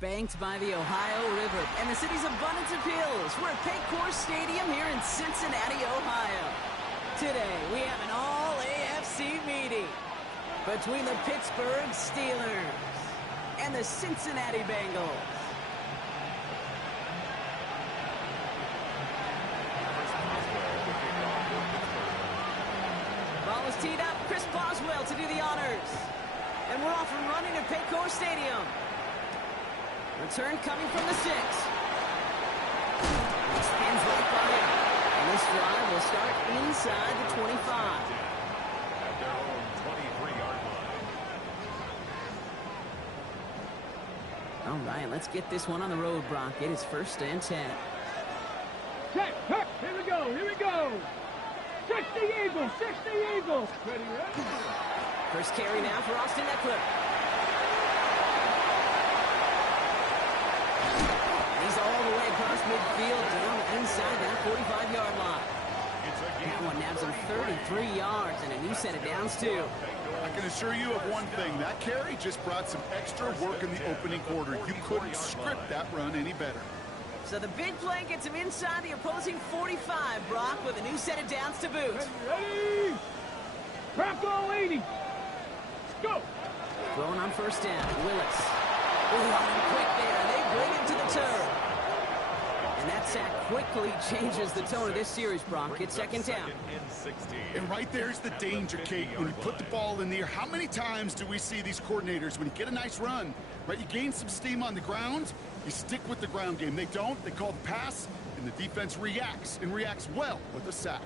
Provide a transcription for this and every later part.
banked by the Ohio River and the city's abundance of hills. We're at Paycor Stadium here in Cincinnati, Ohio. Today, we have an all-AFC meeting between the Pittsburgh Steelers and the Cincinnati Bengals. Ball is teed up. Chris Boswell to do the honors. And we're off and running at Paycor Stadium. Return coming from the 6. Extends right by him. And this drive will start inside the 25. At their own 23-yard line. All right, let's get this one on the road, Brock. It is 1st and 10. Check, here we go. 60 Eagles. Ready. First carry now for Austin Eckler. He's all the way across midfield, down inside that 45-yard line. That one nabs him 33 yards and a new set of downs, too. I can assure you of one thing. That carry just brought some extra work in the opening quarter. You couldn't script that run any better. So the big play gets him inside the opposing 45, Brock, with a new set of downs to boot. Ready. Bronco 80. Go. Throwing on 1st down, Willis. Quick there, they bring him to the turf. And that sack quickly changes the tone of this series, Brock. It's 2nd down. And right there's the danger, Kate. When you put the ball in the air, how many times do we see these coordinators, when you get a nice run, right, you gain some steam on the ground, you stick with the ground game. They don't, they call the pass, and the defense reacts, and reacts well with a sack.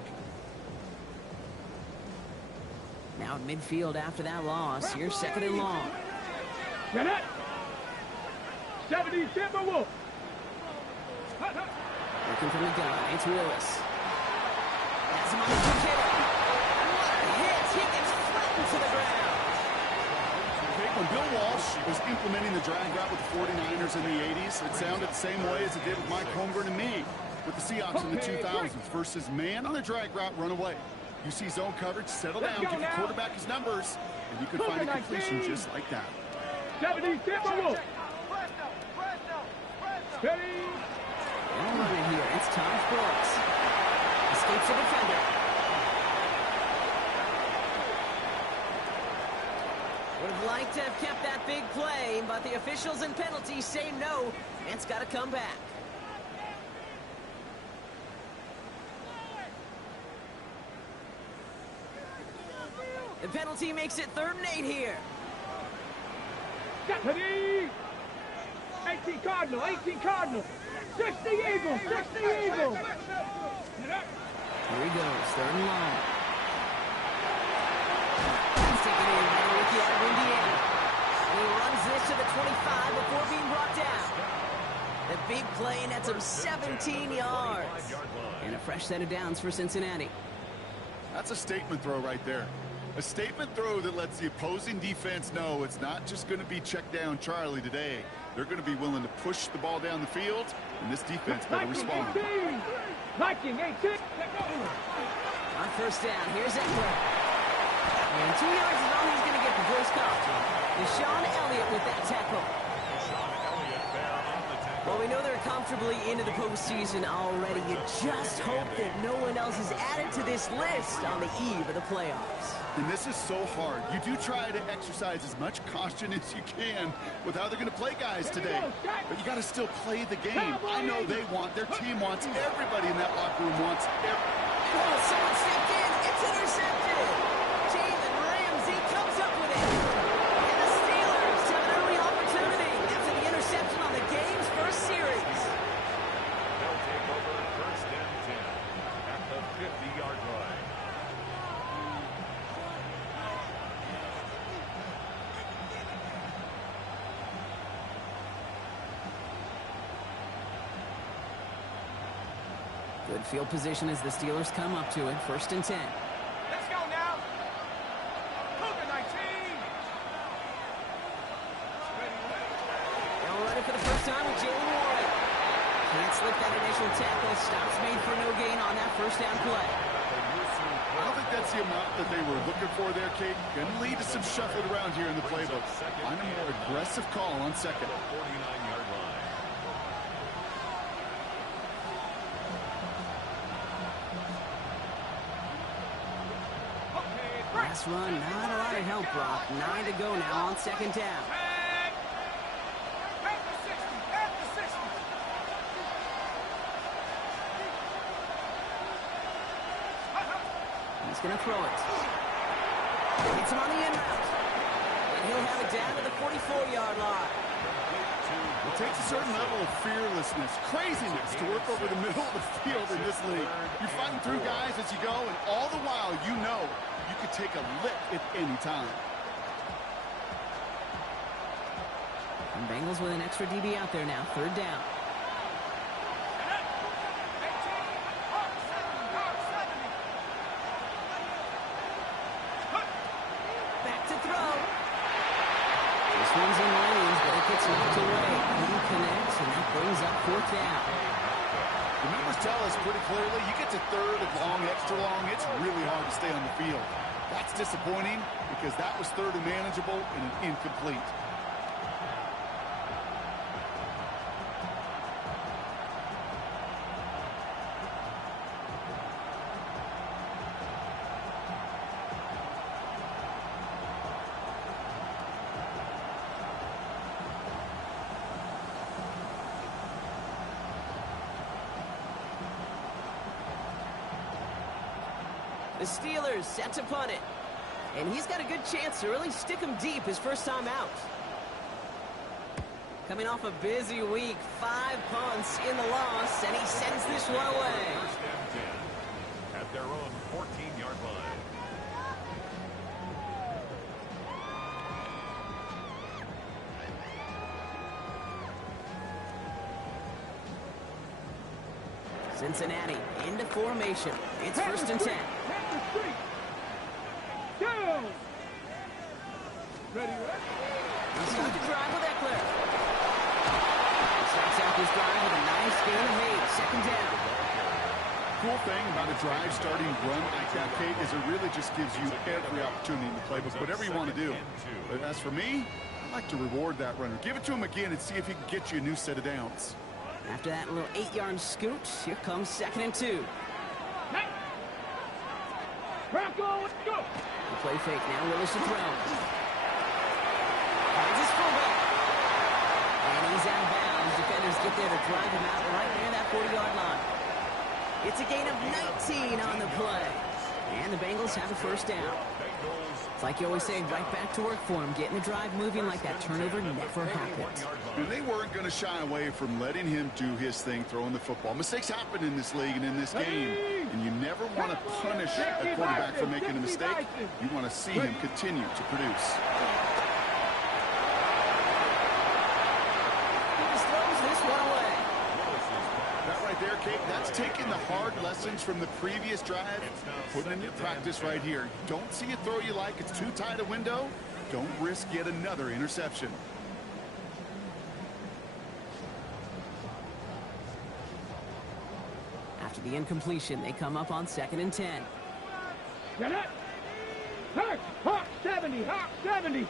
Now at midfield after that loss, here's 2nd and long. Get it. 70 Timberwolves. Looking from the gun, it's Willis. Has him on the kick hitter. What a hit! He gets flattened to the ground. When Bill Walsh was implementing the drag route with the 49ers in the 80s, it sounded the same way as it did with Mike Holmgren and me with the Seahawks in the 2000s versus man on the drag route, run away. You see zone coverage, settle down, give your quarterback his numbers, and you could find a completion just like that. 70 Timberwolves. Steady. All right here, it's Tom Brooks. Escapes the defender. Would have liked to have kept that big play, but the officials and penalties say no, and it's got to come back. The penalty makes it 3rd and 8 here. Deputy. 18 Cardinal. 60 Eagles. Here he goes, 3rd and long. He's taken in by the rookie out of Indiana. And he runs this to the 25 before being brought down. The big play nets him 17 yards. And a fresh set of downs for Cincinnati. That's a statement throw right there. A statement throw that lets the opposing defense know it's not just going to be check down Charlie today. They're going to be willing to push the ball down the field, and this defense better respond. Viking 18. On 1st down, here's Eckler. And 2 yards is all he's going to get before he's caught. Deshaun Elliott with that tackle. Well, we know they're comfortably into the postseason already. You just hope that no one else is added to this list on the eve of the playoffs. And this is so hard. You do try to exercise as much caution as you can with how they're going to play guys today. But you got to still play the game. I know they want, their team wants, everybody in that locker room wants. Oh, someone stepped in. It's intercepted. Jalen Ramsey comes up with it. And the Steelers have an early opportunity after the interception on the game's first series. They'll take over 1st and 10 at the 50-yard line. Good field position as the Steelers come up to it. 1st and 10. Let's go now. Cougar 19. They'll run it for the first time with Jalen Warren. Can't slip that initial tackle. Stops made for no gain on that 1st down play. I don't think that's That's the amount that they were looking for there, Kate. Going to lead to some shuffling around here in the playbook. Find a more aggressive call on second. 49-yard line. Last run, not a lot of help, Brock. 9 to go now on second down. He's going to throw it. Hits him on the in route. And he'll have it down to the 44-yard line. It takes a certain level of fearlessness, craziness to work over the middle of the field in this league. You're fighting through guys as you go, and all the while you know you could take a lick at any time. And Bengals with an extra DB out there now. Third down. Back to throw. This one's in lanes, but it gets knocked away. Couldn't connect, and that brings up fourth down. The numbers tell us pretty clearly, you get to third and long, extra long, it's really hard to stay on the field. That's disappointing because that was third and manageable and an incomplete. The Steelers set to punt it. And he's got a good chance to really stick him deep his first time out. Coming off a busy week, 5 punts in the loss, and he sends this one away. First and 10 at their own 14-yard line. Cincinnati into formation. It's first and 10. He starts to drive with Eckler. Starts out this drive with a nice gain of 8. Second down. Cool thing about a drive starting run like that, Kate, is it really just gives you every opportunity in the playbook, whatever you want to do. But as for me, I like to reward that runner. Give it to him again and see if he can get you a new set of downs. After that little 8-yard scoot, here comes second and 2. The play fake now. Willis to throw. Finds his fullback. And he's out of bounds. Defenders get there to drive him out right near that 40-yard line. It's a gain of 19 on the play. And the Bengals have a first down. It's like you always say, right back to work for him. Getting the drive moving like that turnover never happened. And they weren't going to shy away from letting him do his thing, throwing the football. Mistakes happen in this league and in this game. And you never want to punish a quarterback for making a mistake. You want to see him continue to produce. He just throws this one away. That right there, Kate, that's taking the hard lessons from the previous drive, putting it into practice right here. Don't see a throw you like. It's too tight a window. Don't risk yet another interception. After the incompletion, they come up on second and 10. Get it! Hawk 70! Hawk 70!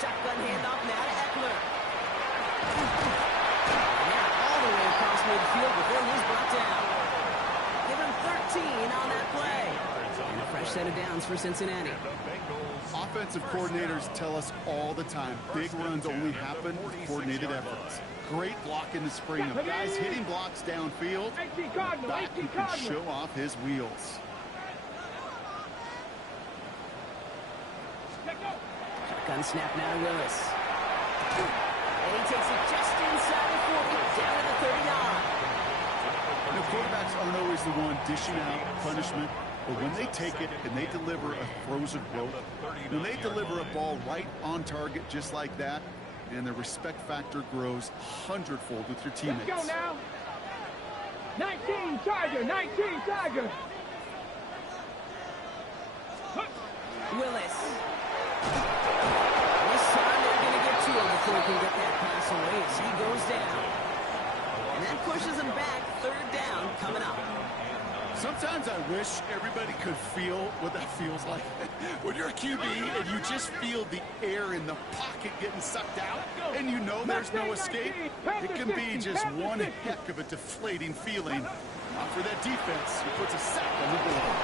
Shotgun handoff now to Eckler. Now all the way across midfield before he's brought down. Give him 13 on that play. And a fresh set of downs for Cincinnati. Offensive coordinators tell us all the time, big runs only happen with coordinated efforts. Great block in the spring of guys hitting blocks downfield. Back who can show off his wheels. Shotgun snap now to Willis. And he takes it just inside the 40, down to the 39. The quarterbacks aren't always the one dishing out punishment, but when they take it and they deliver a frozen rope, when they deliver a ball right on target just like that, and the respect factor grows 100-fold with your teammates. Let's go now. 19 Tiger, 19 Tiger. Willis. This time they're going to get to him before he can get that pass away as he goes down. And that pushes him back. Third down coming up. Sometimes I wish everybody could feel what that feels like. When you're a QB and you just feel the air in the pocket getting sucked out and you know there's no escape, it can be just one heck of a deflating feeling. For that defense, who puts a sack on the board.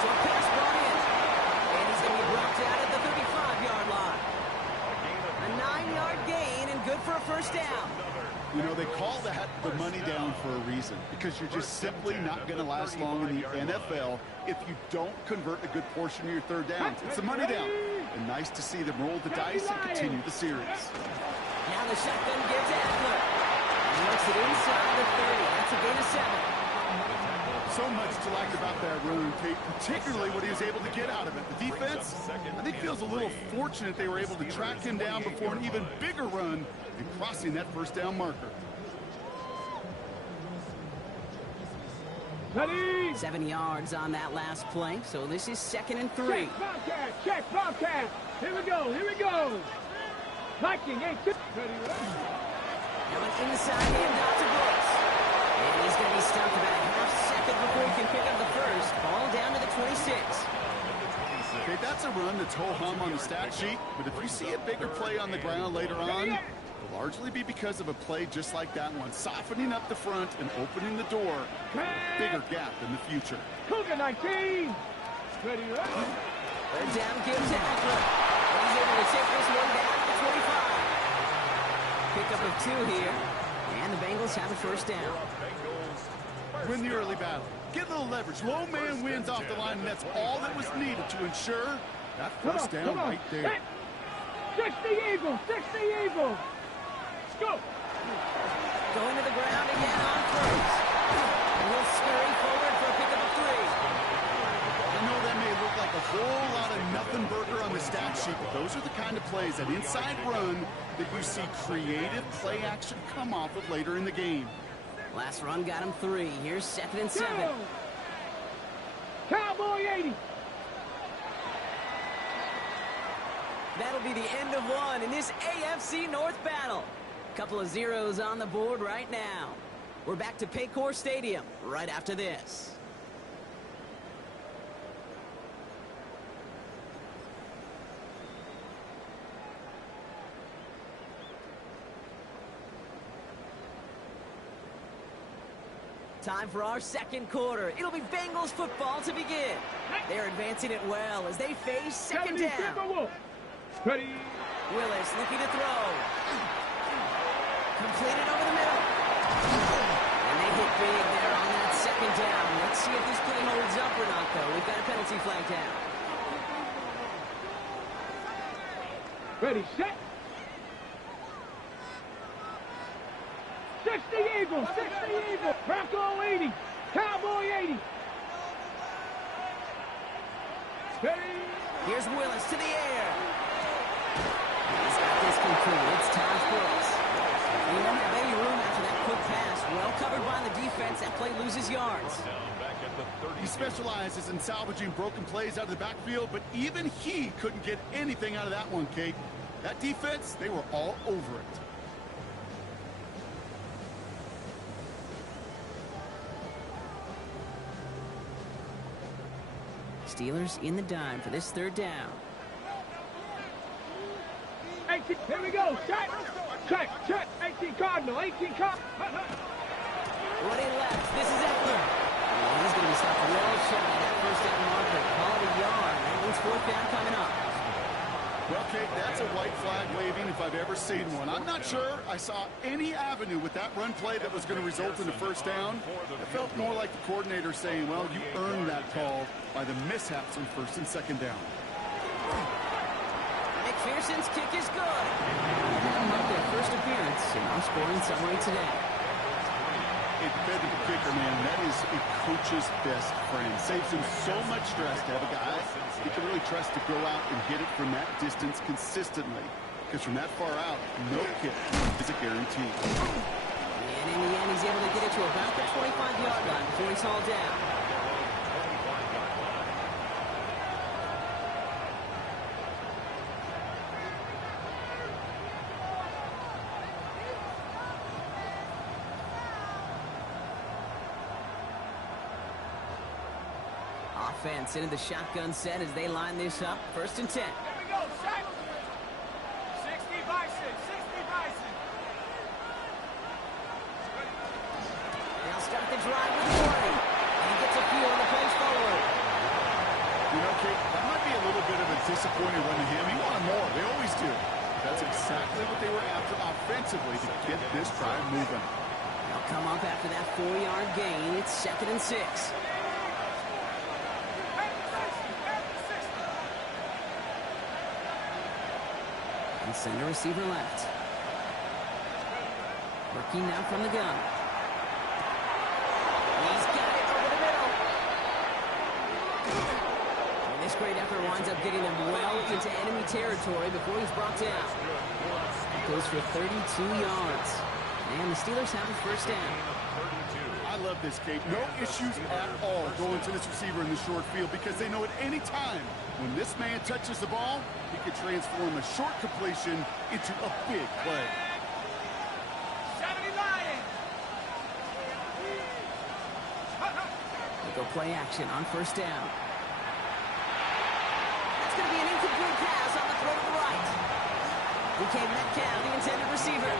So a pass brought in. And he's going to be brought down at the 35-yard line. A 9-yard gain and good for a first down. You know, they call that the money down for a reason, because you're just simply not going to last long in the NFL if you don't convert a good portion of your third downs. It's the money down. And nice to see them roll the dice and continue the series. Now the shotgun gives Eckler. He works it inside the 30. That's a gain of 7. So much to like about that run, Kate, particularly what he was able to get out of it. The defense, I think, feels a little fortunate they were able to track him down before an even bigger run and crossing that first down marker. Ready? 7 yards on that last play, so this is 2nd and 3. Check, Bobcat, check, Bobcat. Here we go, here we go. Viking, 8-2. Ready, Now an inside handoff to Brooks. And he's going to be stopped about a half second before he can pick up the first. Ball down to the 26. Okay, that's a run that's ho-hum on the stat sheet, but if you see a bigger play on the ground later on, it'll largely be because of a play just like that one, softening up the front and opening the door, bigger gap in the future. Cougar 19. Ready, Third down gives to Eckler. He's able to take this one down to the 25. Pickup of 2 here, and the Bengals have a first down. Win the early battle. Get a little leverage. Low man wins off the line, and that's all that was needed to ensure that first down right there. 60 Eagles, 60 Eagles. Let's go. Going to the ground again on first. And he'll scurry forward for a pickup of 3. I know that may look like a whole lot of nothing burger on the stat sheet, but those are the kind of plays, that inside run, that you see creative play action come off of later in the game. Last run got him 3. Here's 2nd and 7. Go. Cowboy 80. That'll be the end of one in this AFC North battle. Couple of zeros on the board right now. We're back to Paycor Stadium right after this. Time for our second quarter. It'll be Bengals football to begin. They're advancing it well as they face second down. Ready. Willis looking to throw. Completed over the middle. And they hit big there on that second down. Let's see if this play holds up or not, though. We've got a penalty flag down. Ready, set. 60 Eagles, 60 Eagles. Bronco 80. Cowboy 80. Ready. Here's Willis to the air. He's got this complete. It's Taj Brooks. He won't have any room after that quick pass. Well covered by the defense. That play loses yards. He specializes in salvaging broken plays out of the backfield, but even he couldn't get anything out of that one, Kate. That defense, they were all over it. Steelers in the dime for this third down. 18, here we go. Check, check, check. 18 Cardinal, 18 Cardinal. Running left. This is Eckler. He's going to be stopped well shy of that first down marker. Call it a yard. That means fourth down coming up. Well, Kate, that's a white flag waving if I've ever seen one. I'm not sure I saw any avenue with that run play that was going to result in a first down. It felt more like the coordinator saying, well, you earned that call by the mishaps on first and second down. McPherson's kick is good. That'll mark their first appearance in our scoring summary today. A dependable kicker, man, that is a coach's best friend. Saves him so much stress to have a guy he can really trust to go out and hit it from that distance consistently. Because from that far out, no kick is a guarantee. And in the end, he's able to get it to about the 25-yard line before he's hauled down. defense into the shotgun set as they line this up. 1st and 10. Here we go, Shaq. 60 Bison, 60 Bison. They'll start the drive with 20. And he gets a few on the plays forward. You know, Kate, that might be a little bit of a disappointing run to him. He wanted more. They always do. That's exactly what they were after offensively to get this drive moving. They'll come up after that 4-yard gain. It's 2nd and 6. And center receiver left. Working now from the gun. He's got it over the middle. And this great effort winds up getting them well into enemy territory before he's brought down. Goes for 32 yards. And the Steelers have a 1st down. I love this, Kate. No issues at all going to this receiver in the short field because they know at any time when this man touches the ball, he could transform a short completion into a big play. 70 Lions. They go play action on 1st down. That's going to be an incomplete pass on the throw to the right. DK Metcalf, the intended receiver.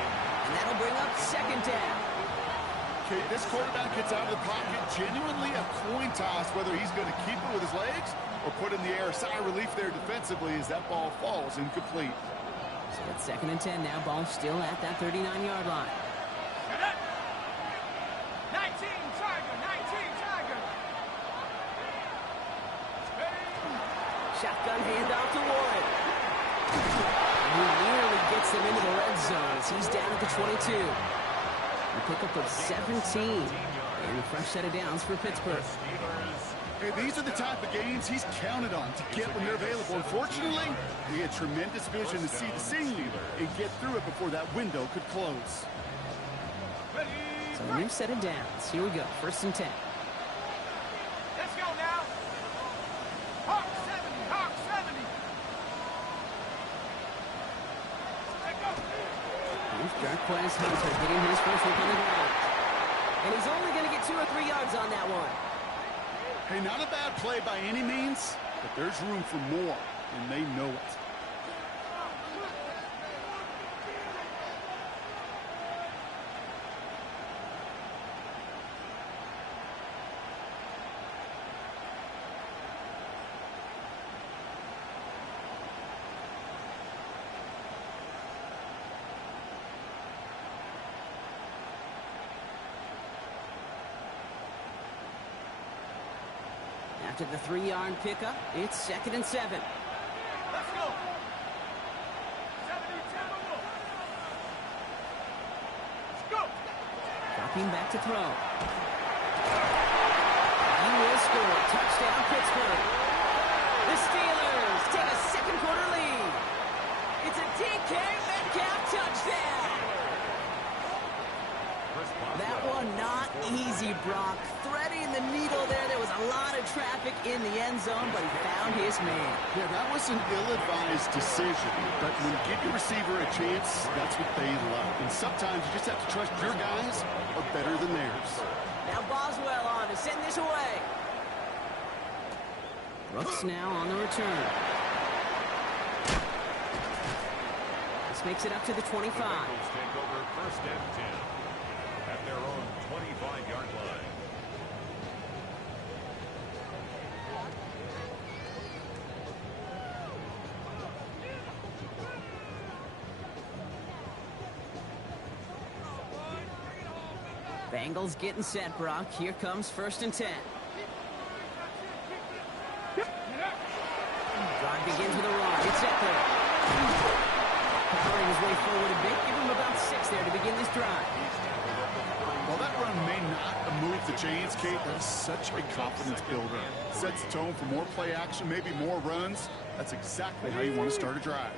And that'll bring up 2nd down. Okay, this quarterback gets out of the pocket, genuinely a coin toss, whether he's going to keep it with his legs or put in the air. Sigh of relief there defensively as that ball falls incomplete. So it's 2nd and 10 now. Ball still at that 39-yard line. 19 Tiger, 19 Tiger. Shotgun handoff to Warren. He nearly gets them into the red zone as he's down at the 22. A pickup of 17. And a fresh set of downs for Pittsburgh. Hey, these are the type of games he's counted on to get when they're available. Unfortunately, he had tremendous vision to see the seam and get through it before that window could close. So a new set of downs. Here we go. 1st and 10. Let's go now. Hawk 70, Hawk 70. Let's go. Here's Jarquez Hunter getting his first look on the ground. And he's only going to get 2 or 3 yards on that one. Hey, not a bad play by any means, but there's room for more, and they know it. After the 3-yard pickup, it's 2nd and 7. Let's go. 70 Timberwolves. Let's go. Dropping back to throw. He will score. Touchdown, Pittsburgh. The Steelers take a 2nd quarter lead. It's a DK Metcalf touchdown. That one not easy, Brock. Threading the needle there. There was a lot of traffic in the end zone, but he found his man. Yeah, that was an ill-advised decision, but when you give your receiver a chance, that's what they love. And sometimes you just have to trust your guys are better than theirs. Now Boswell on to send this away. Brooks now on the return. This makes it up to the 25. The Bengals take over 1st and 10 at their own 25-yard line. Bengals getting set, Brock. Here comes 1st and 10. Drive begins with a run. It's Eckler. Powering his way forward a bit. Give him about 6 there to begin this drive. While that run may not move the chains, Kate, that's such a confidence builder. Sets the tone for more play action, maybe more runs. That's exactly how you want to start a drive.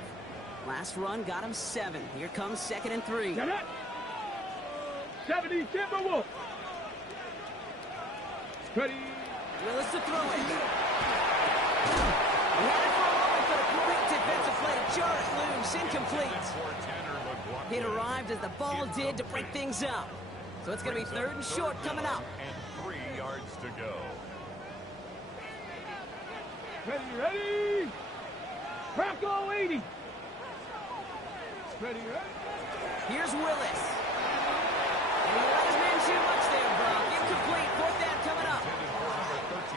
Last run got him 7. Here comes 2nd and 3. 70 Timberwolves. Ready. Willis to throw it. He had it for a moment, but a great defensive play to jar it loose. Incomplete. It arrived as the ball did to break things up. So it's going to be 3rd and short coming up. And 3 yards to go. Ready. Bronco 80. Ready. Here's Willis. And he let his man too much there, Brock. Incomplete. Fourth down coming up.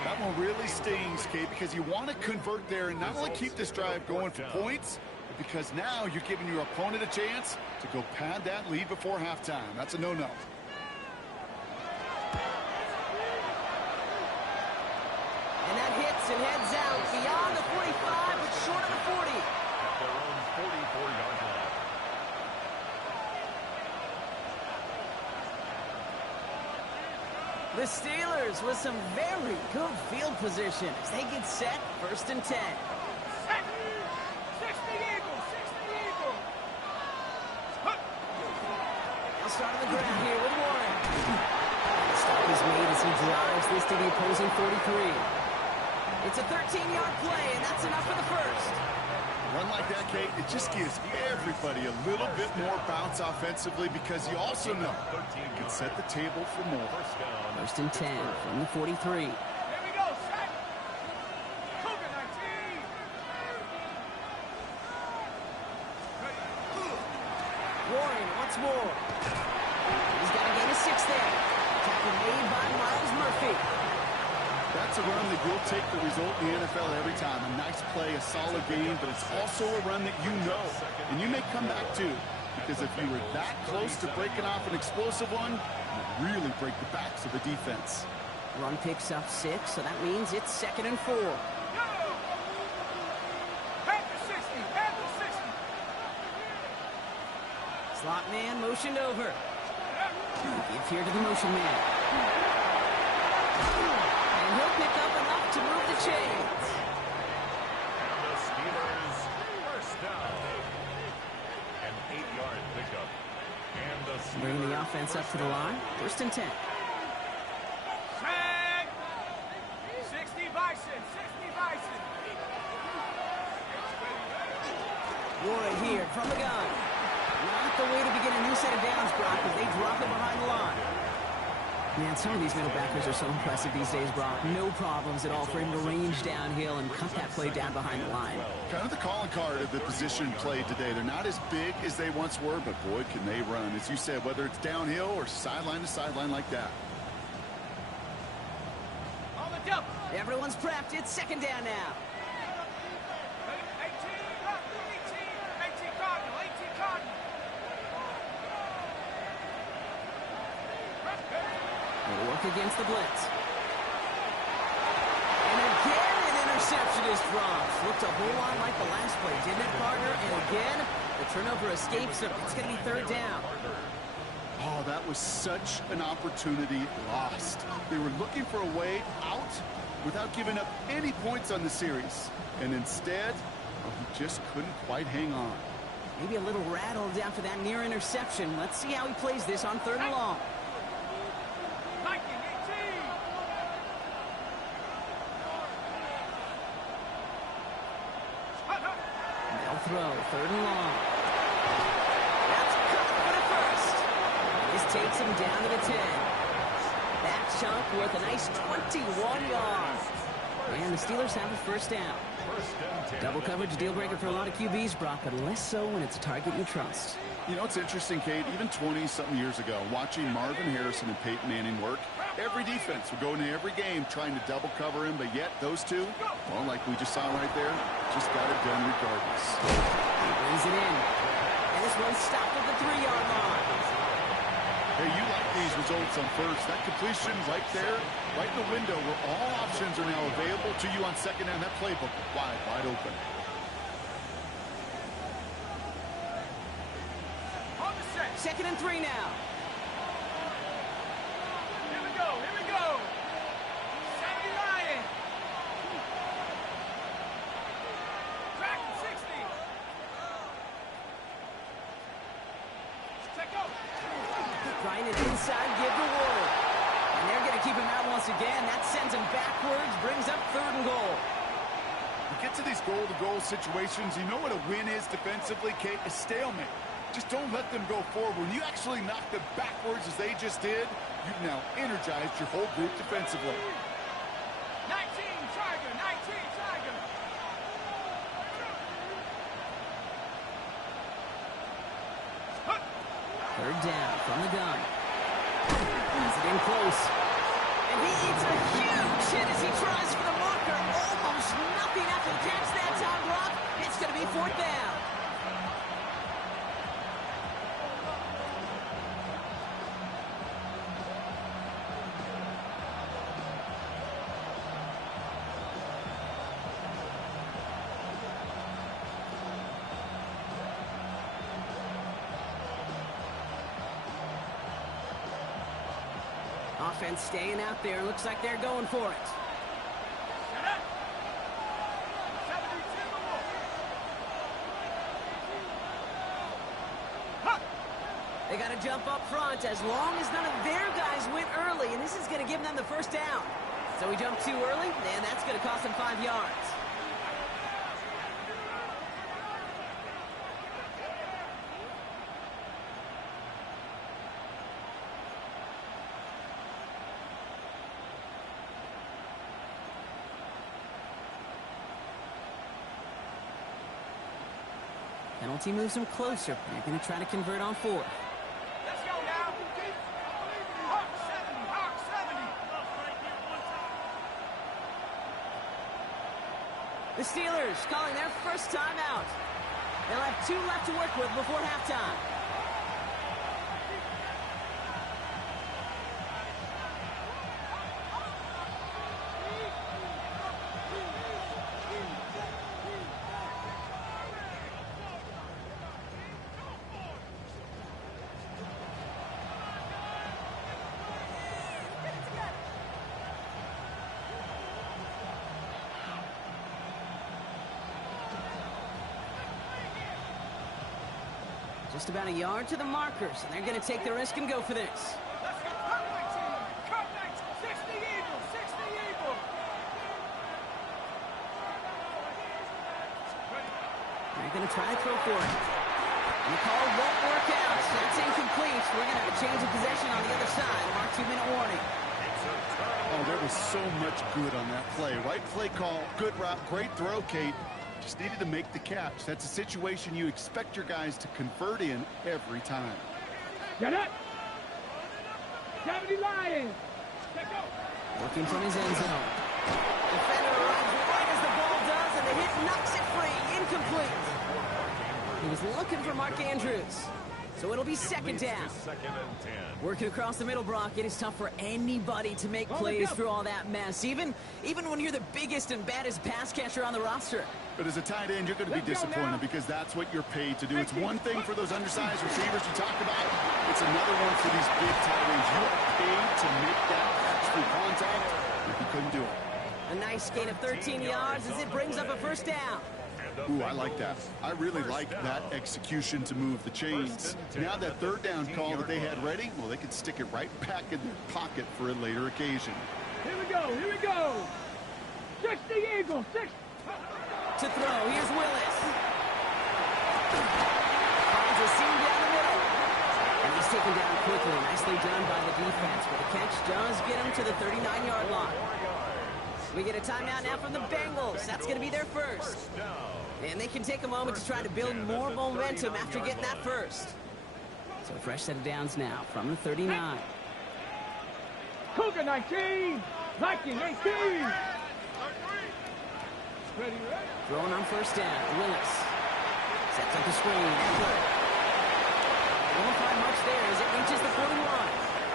That one really stings, Kate, because you want to convert there and not only keep this drive going for points, but because now you're giving your opponent a chance to go pad that lead before halftime. That's a no-no. And that hits and heads out beyond the 45, but short of the 40. At their own 44-yard line. The Steelers with some very good field position as they get set, 1st and 10. Set. 60 Eagles. They'll start on the ground here with Warren. The stop is made as he drives this to the opposing 43. It's a 13-yard play, and that's enough for the first. Run like that, Kate, it just gives everybody a little bit more bounce offensively because you also know you can set the table for more. 1st and 10 from the 43. Here we go. Set. Cougar 19. Warren once more. He's got to gain a 6 there. Tackle made by Miles Murphy. That's a run that will take the result in the NFL every time. A nice play, a solid game, but it's also a run that you know, and you may come back to, because if you were that close to breaking off an explosive one, you really break the backs of the defense. Run picks up 6, so that means it's 2nd and 4. Panther 60. Slot man motioned over. Give here to the motion man. And he'll pick up enough to move the chains. And the Steelers first down. An 8-yard pickup. And the Steelers Bringing the offense up to the line. 1st and 10. Set. 60 Bison. Warren here from the gun. Not the way to begin a new set of downs, Brock, as they drop it behind the line. Man, some of these middle backers are so impressive these days, Brock. No problems at all for him to range downhill and cut that play down behind the line. Kind of the calling card of the position played today. They're not as big as they once were, but boy, can they run. As you said, whether it's downhill or sideline to sideline like that. On the double. Everyone's prepped. It's 2nd down now. 18 Cardinal. They'll work against the blitz. And again, an interception is dropped. Looked a whole lot like the last play, didn't it, partner? And again, the turnover escapes him. It's going to be 3rd down. Oh, that was such an opportunity lost. They were looking for a way out without giving up any points on the series. And instead, he just couldn't quite hang on. Maybe a little rattled after that near interception. Let's see how he plays this on 3rd and long. They'll throw 3rd and long. That's cut for the first. This takes him down to the 10. That chunk worth a nice 21 yards. And the Steelers have a 1st down. Double coverage deal breaker for a lot of QBs, Brock, but less so when it's a target you trust. You know, it's interesting, Kate, even 20-something years ago, watching Marvin Harrison and Peyton Manning work, every defense would go into every game trying to double cover him, but yet those two, well, like we just saw right there, just got it done regardless. He brings it in. And this one's stopped at the 3-yard line. Hey, you like these results on first. That completion right there, right in the window where all options are now available to you on 2nd down. That playbook wide open. On the set. 2nd and 3 now. Here we go. Sammy Ryan. Track 60. Check out. Trying it inside, give to Ward. And they're going to keep him out once again. That sends him backwards, brings up 3rd and goal. You get to these goal-to-goal situations, you know what a win is defensively, Kate? A stalemate. Just don't let them go forward. When you actually knock them backwards as they just did, you've now energized your whole group defensively. 19 Tiger. Third down from the gun. He's in close. And he eats a huge hit as he tries for the marker. Almost nothing after the catch that time, Brock. It's going to be fourth down. Offense staying out there. Looks like they're going for it. They got to jump up front as long as none of their guys went early, and this is going to give them the first down. So we jump too early, and that's going to cost them 5 yards. Penalty moves them closer. They're going to try to convert on fourth. Let's go now. Hawk 70, Hawk 70. The Steelers calling their first timeout. They'll have 2 left to work with before halftime. Just about a yard to the markers, and they're going to take the risk and go for this. Let's go. Cut 19. Cut 19. 60 Eagles. 60 Eagles. They're going to try to throw for it. And the call won't work out. That's incomplete. We're going to have a change of possession on the other side of our 2-minute warning. Oh, there was so much good on that play. Right play call, good route, great throw, Kate. Just needed to make the catch. That's a situation you expect your guys to convert in every time. Get it. 70 Lions. Let's go. Working from his end zone. Defender arrives right as the ball does, and the hit knocks it free. Incomplete. He was looking for Mark Andrews. So it'll be second down. Working across the middle, Brock, it is tough for anybody to make plays through all that mess, even when you're the biggest and baddest pass catcher on the roster. But as a tight end, you're going to be disappointed because that's what you're paid to do. It's one thing for those undersized receivers you talked about. It's another one for these big tight ends. You are paid to make that catch through contact if you couldn't do it. A nice gain of 13 yards as it brings up a first down. Ooh, I like that. I really like that execution to move the chains. Now that third down call that they had ready, well, they could stick it right back in their pocket for a later occasion. Here we go. Here we go. 60 Eagles. 60. To throw, here's Willis. Finds a seam down the middle. And he's taken down quickly. Nicely done by the defense. But the catch does get him to the 39-yard line. We get a timeout now from the Bengals. That's going to be their first. And they can take a moment to try to build more momentum after getting that first. So a fresh set of downs now from the 39. Cougar 19. Viking 18. Ready, ready. Throwing on first down. Willis sets up the screen. Won't find much there as it reaches the 41.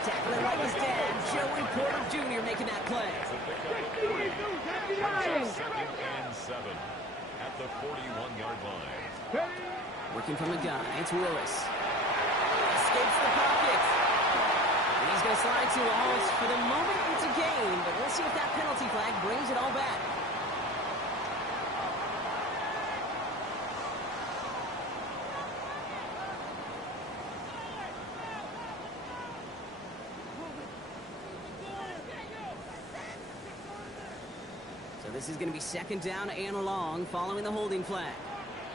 Tackling like his dad, Joey Porter Jr. making that play. 60 Eagles. 70 Lions. Second and 7 at the 41-yard line. Ready. Working from the gun. It's Willis. Escapes the pocket. And he's going to slide to a halt. For the moment, it's a gain, but we'll see if that penalty flag brings it all back. This is going to be second down and long following the holding flag.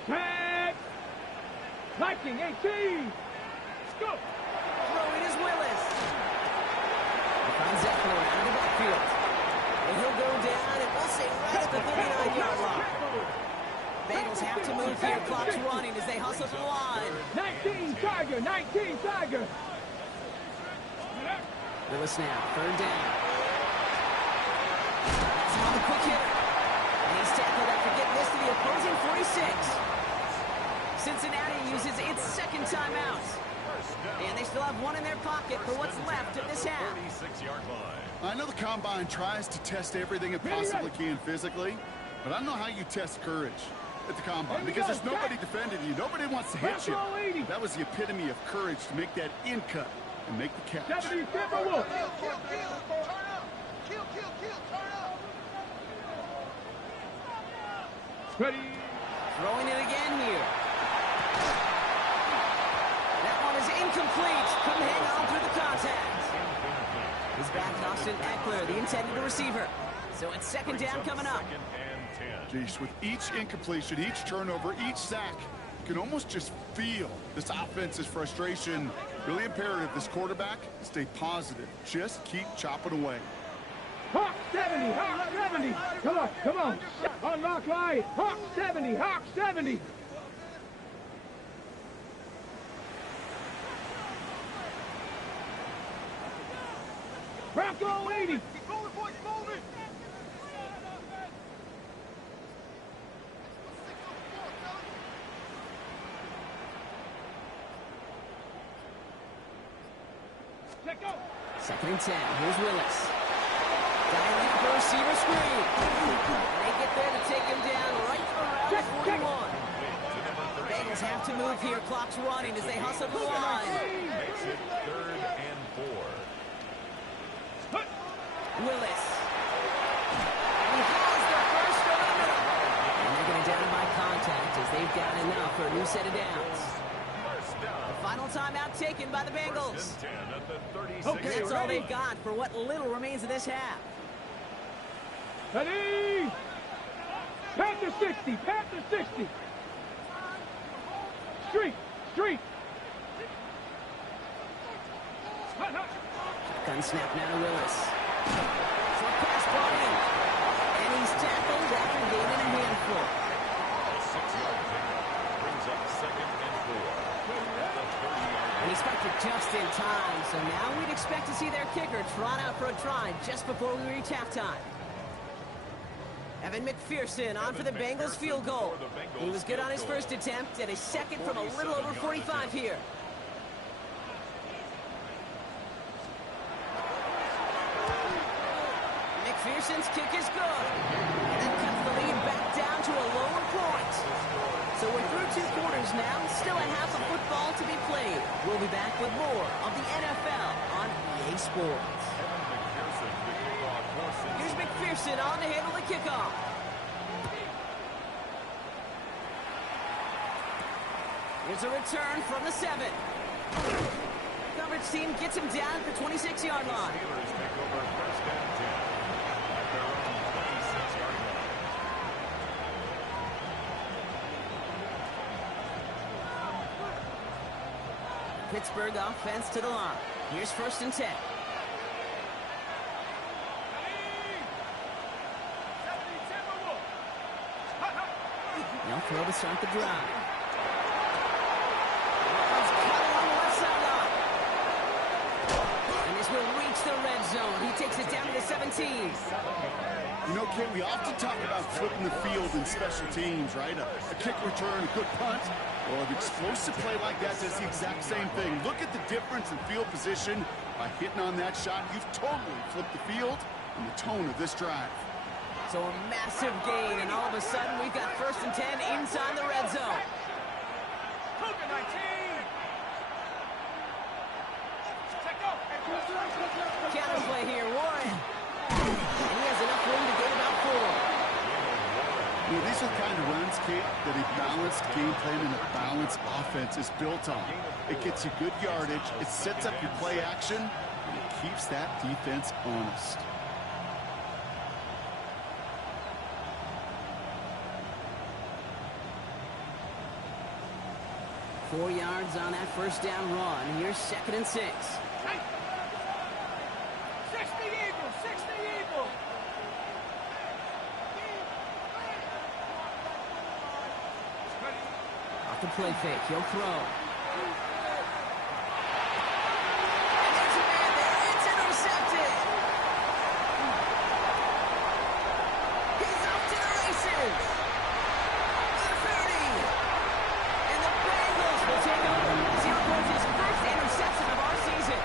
Tag. Viking 18. Go. Throwing is Willis. He finds Zeppler out of the backfield. And he'll go down, and we'll say right at the 39-yard line. Bengals Bengals have to move here. Clock's running as they hustle the line. 19 Tiger, 19 Tiger. Willis now, third down. That's another quick hitter. And he's tackled after getting this to the opposing 46. Cincinnati uses its second timeout. And they still have one in their pocket for what's left of this half. 36-yard line. I know the Combine tries to test everything it possibly can physically, but I don't know how you test courage at the Combine because there's nobody defending you. Nobody wants to hit you. That was the epitome of courage to make that in cut and make the catch. 70 Timberwolf. Ready. Throwing it again here. That one is incomplete. Couldn't hang on through the contact. He's back, Austin Eckler, the intended receiver. So it's second down coming up. Jeez, with each incompletion, each turnover, each sack, you can almost just feel this offense's frustration. Really imperative, this quarterback, stay positive. Just keep chopping away. Hawk 70, Hawk 70. Come on, come on. Unlock line. Hawk 70, Hawk 70. Bronco 80. Second and 10. Here's Willis. Dialing for receiver screen. And they get there to take him down right around 41. The Bengals have to move here. Clock's running as they hustle the line. Makes it 3rd and 4. Willis. And he has the first runner. And they're going to down by contact as they've got enough for a new set of downs. The final timeout taken by the Bengals. Okay, That's all they've got for what little remains of this half. Ready. Panther 60, Panther 60. Street, street. Gun snap now to Willis. Short pass ball in. And he's tackled after gaining a handful. A 6-yard pickup brings up 2nd and 4. At the 30-yard And he spiked it just in time, so now we'd expect to see their kicker trot out for a try just before we reach halftime. Evan McPherson on for the Bengals field goal. He was good on his first attempt and a second from a little over 45 here. McPherson's kick is good. And that cuts the lead back down to a lower point. So we're through 2 quarters now, still a half of football to be played. We'll be back with more of the NFL on EA Sports. Here's McPherson on to handle the kickoff. Here's a return from the 7. Coverage team gets him down at the 26-yard line. Steelers take over 1st and 10 at their own 26-yard line. Pittsburgh offense to the line. Here's 1st and 10. They'll throw to start the drive. It's cut along the left sideline. And this will reach the red zone. He takes it down to the 17. You know, Kate, we often talk about flipping the field in special teams, right? A kick return, a good punt. Well, an explosive play like that does the exact same thing. Look at the difference in field position. By hitting on that shot, you've totally flipped the field and the tone of this drive. So a massive gain, and all of a sudden we've got 1st and 10 inside the red zone. Counterplay here, Warren. And he has enough room to gain about 4. You know, these are the kind of runs, Kate, that a balanced game plan and a balanced offense is built on. It gets you good yardage, it sets up your play action, and it keeps that defense honest. Four yards on that first down run. Here's 2nd and 6. 60 Eagles, 60 Eagles. Off the play fake. He'll throw. And there's a man there. It's intercepted. He's off to the races. The 30. And the Bengals will take over. Zero points, his first interception of our season.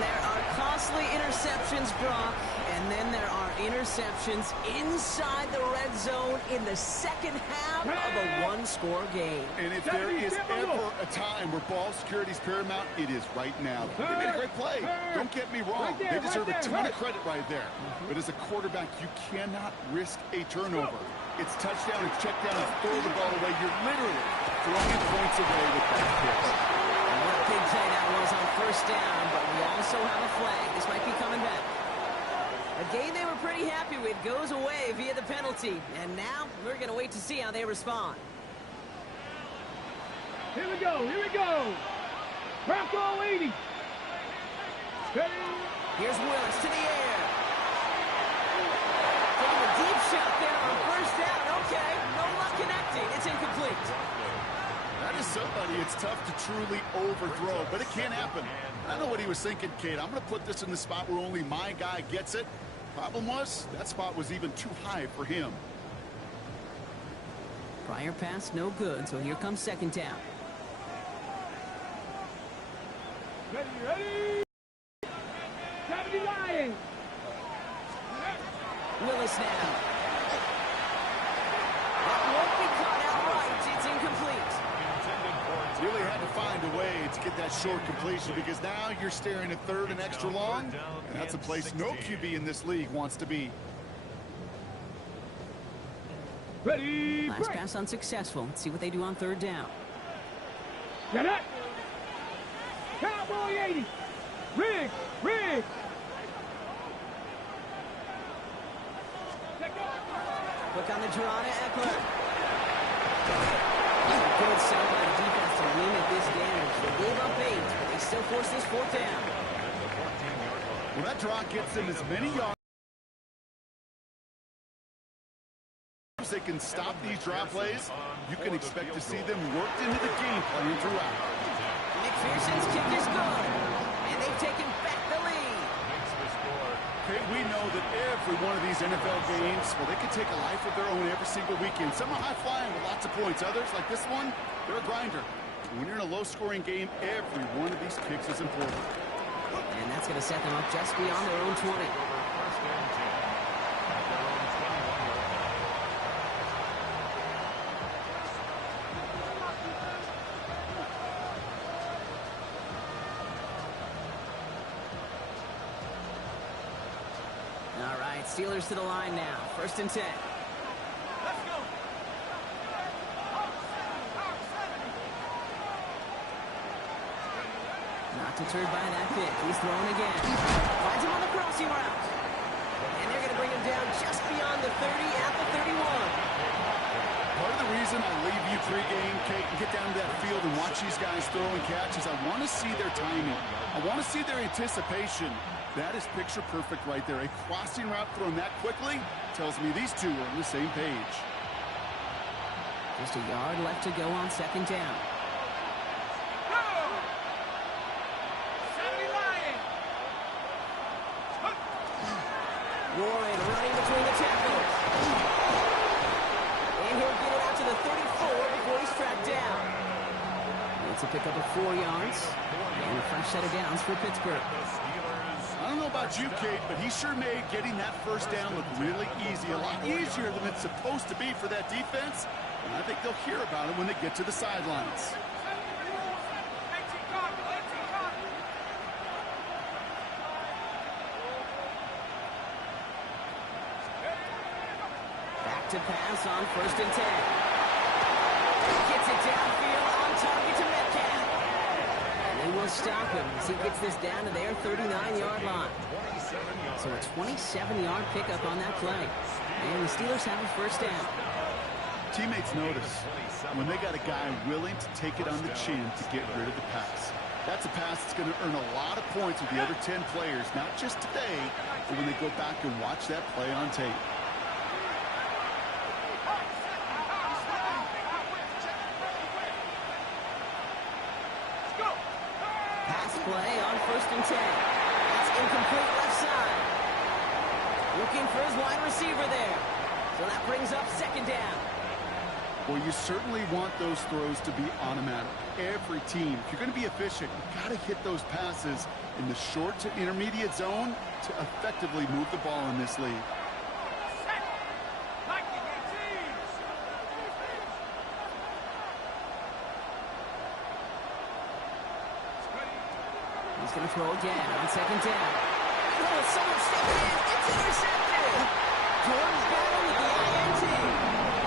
There are costly interceptions, Brock, and then there are interceptions inside the red zone in the second half of a one-score game. And if there is ever a time where ball security is paramount, it is right now. They made a great play. Don't get me wrong. They deserve a ton of credit right there. But as a quarterback, you cannot risk a turnover. It's touchdown, it's check down, it's throw the ball away. You're literally throwing points away with that pitch. What a big play that was on first down, but we also have a flag. This might be coming back. A game they were pretty happy with goes away via the penalty. And now we're going to wait to see how they respond. Here we go. Here we go. Bronco 80. Here's Willis to the air. Taking a deep shot there on first down. Okay, no luck connecting. It's incomplete. That is somebody it's tough to truly overthrow, but it can happen. I know what he was thinking, Kate. I'm going to put this in the spot where only my guy gets it. Problem was, that spot was even too high for him. Prior pass, no good, so here comes second down. Ready. 70 Lions. Willis now. That won't be caught outright. It's incomplete. Really had to find a way to get that short completion because now you're staring at third and extra long, and that's a place no QB in this league wants to be. Ready. Last pass unsuccessful. Let's see what they do on third down. Get it. Cowboy 80. Riggs. Riggs. Look on the Gerard Eckler. Good sell by the defense to limit this damage. They gave up 8, but they still force this fourth down. Well, that draw gets them as many yards as they can stop these draw plays. You can expect to see them worked into the game plan throughout. McPherson's kick is good, and they've taken back the lead. Okay, we know that every one of these NFL games, well, they can take a life of their own every single weekend. Some are high-flying with lots of points. Others, like this one, they're a grinder. When you're in a low-scoring game, every one of these kicks is important. And that's going to set them up just beyond their own 20. All right, Steelers to the line now. 1st and 10. Let's go. Not deterred by that pick. He's thrown again. Finds him on the crossing route. And they're going to bring him down just beyond the 30 at the 31. Part of the reason I leave you pregame, Kate, and get down to that field and watch these guys throw and catch is I want to see their timing. I want to see their anticipation. That is picture perfect right there. A crossing route thrown that quickly tells me these two are on the same page. Just a yard left to go on 2nd down. Warren running between the tackles. And he'll get it out to the 34 before he's tracked down. It's a pickup of 4 yards. And a fresh set of downs for Pittsburgh. I don't know about you, Kate, but he sure made getting that first down look really easy. A lot easier than it's supposed to be for that defense. And I think they'll hear about it when they get to the sidelines. Back to pass on 1st and 10. Gets it downfield on target to Metcalf. They will stop him as he gets this down to their 39-yard line. So a 27-yard pickup on that play. And the Steelers have a 1st down. Teammates notice when they got a guy willing to take it on the chin to get rid of the pass. That's a pass that's going to earn a lot of points with the other 10 players, not just today, but when they go back and watch that play on tape. play on 1st and 10. That's incomplete left side. Looking for his wide receiver there. So that brings up 2nd down. Well, you certainly want those throws to be automatic. Every team, if you're going to be efficient, you've got to hit those passes in the short to intermediate zone to effectively move the ball in this league. He's going to throw again on 2nd down. Oh, someone stepped in. It's intercepted. Jordan's got him with the INT.